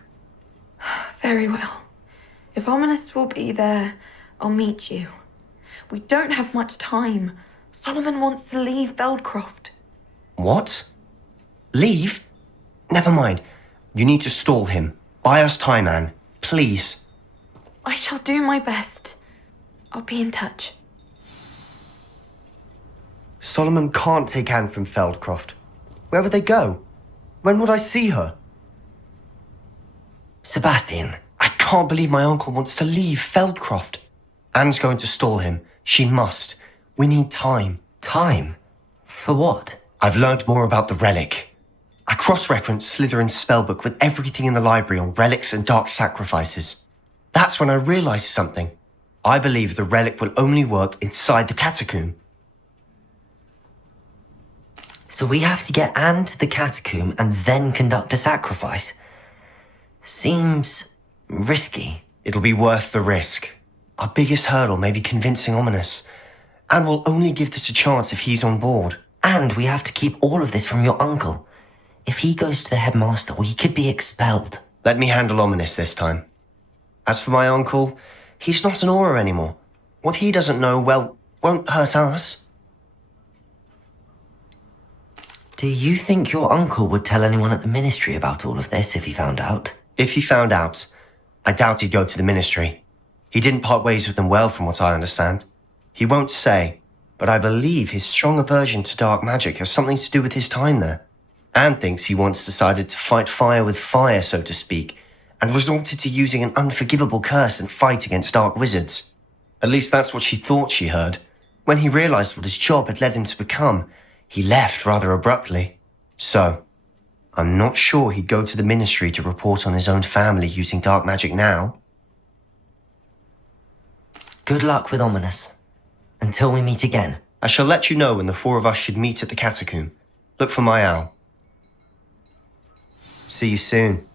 Very well. If Ominous will be there, I'll meet you. We don't have much time. Solomon wants to leave Beldcroft. What? Leave? Never mind. You need to stall him. Buy us time, Anne. Please. I shall do my best. I'll be in touch. Solomon can't take Anne from Feldcroft. Where would they go? When would I see her? Sebastian. I can't believe my uncle wants to leave Feldcroft. Anne's going to stall him. She must. We need time. Time? For what? I've learned more about the relic. I cross-referenced Slytherin's spellbook with everything in the library on relics and dark sacrifices. That's when I realized something. I believe the relic will only work inside the catacomb. So we have to get Anne to the catacomb and then conduct a sacrifice. Seems risky. It'll be worth the risk. Our biggest hurdle may be convincing Ominous. And we'll only give this a chance if he's on board. And we have to keep all of this from your uncle. If he goes to the headmaster, we could be expelled. Let me handle Ominous this time. As for my uncle, he's not an Auror anymore. What he doesn't know, well, won't hurt us. Do you think your uncle would tell anyone at the ministry about all of this if he found out? If he found out, I doubt he'd go to the ministry. He didn't part ways with them well, from what I understand. He won't say, but I believe his strong aversion to dark magic has something to do with his time there. Anne thinks he once decided to fight fire with fire, so to speak, and resorted to using an unforgivable curse and fight against dark wizards. At least that's what she thought she heard. When he realized what his job had led him to become, he left rather abruptly. So, I'm not sure he'd go to the ministry to report on his own family using dark magic now. Good luck with Ominous. Until we meet again. I shall let you know when the four of us should meet at the catacomb. Look for my owl. See you soon.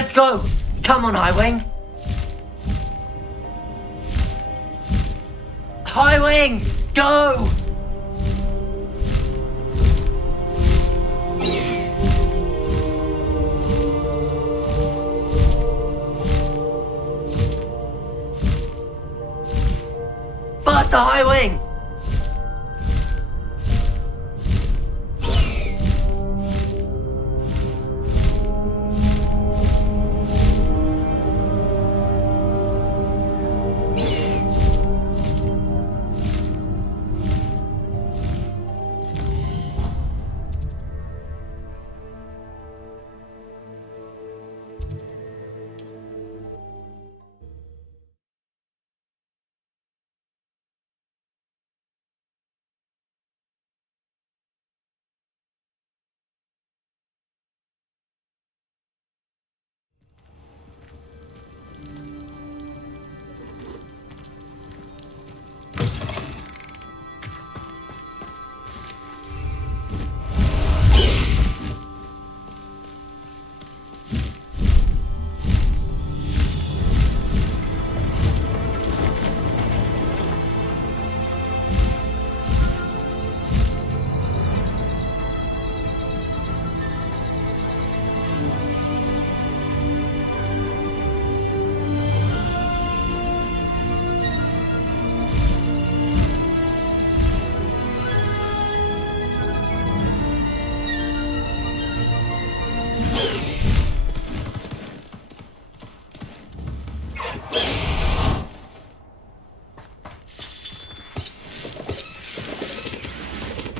Let's go! Come on, Highwing! Highwing! Go! Faster, Highwing!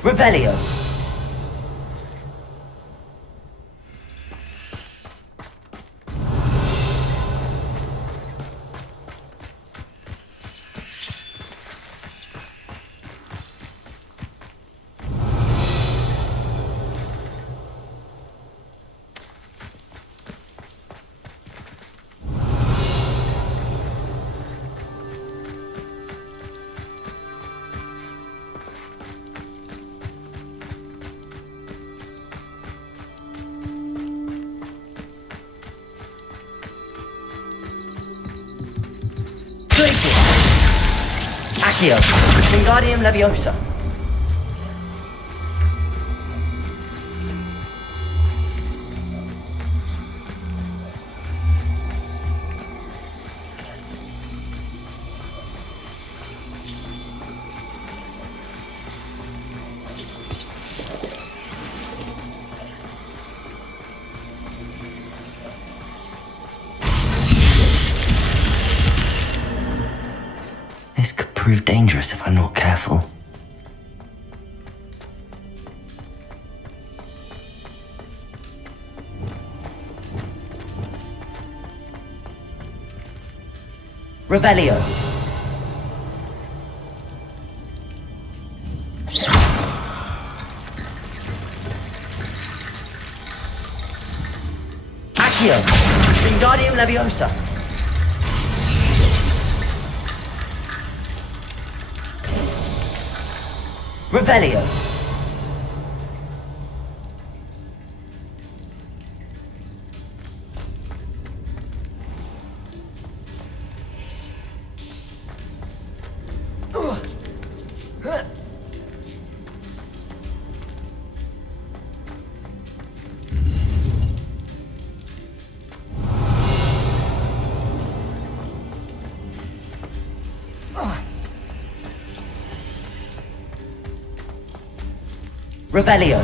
Revelio. Accio, Wingardium Leviosa. This could prove dangerous if I'm not careful. Revelio. Accio, Wingardium Leviosa. Revelio. Revelio.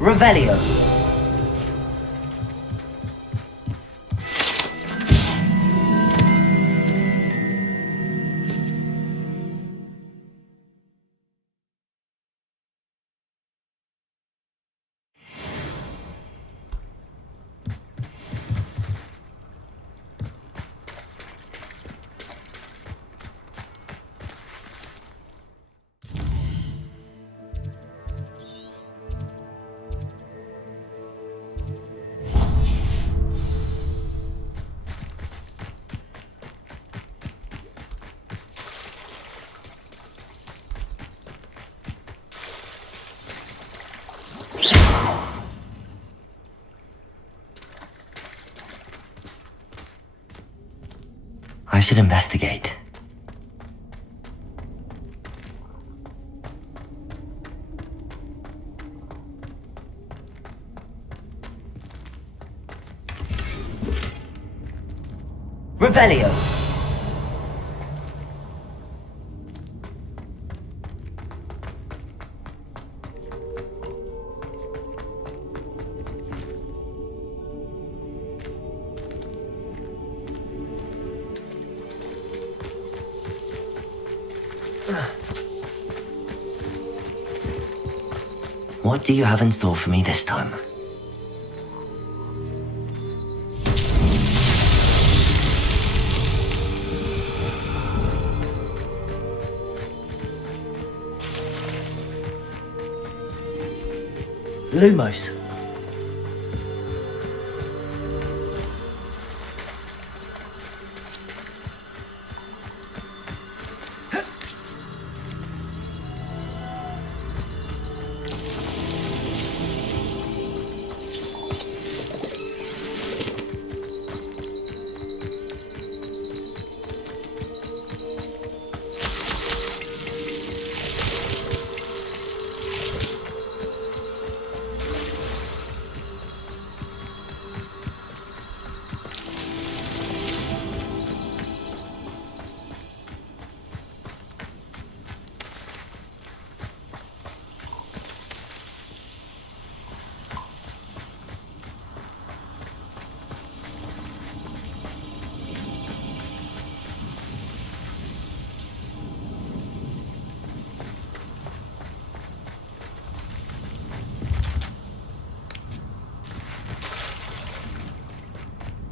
Revelio. I should investigate. Revelio. What do you have in store for me this time? Lumos.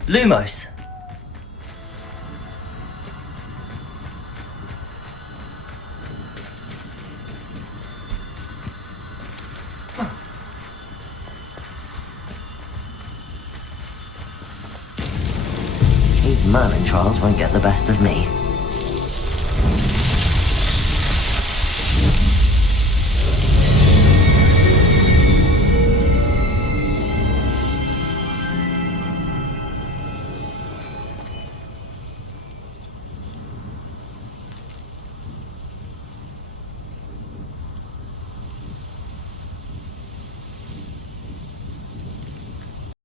Lumos. These Merlin trials won't get the best of me.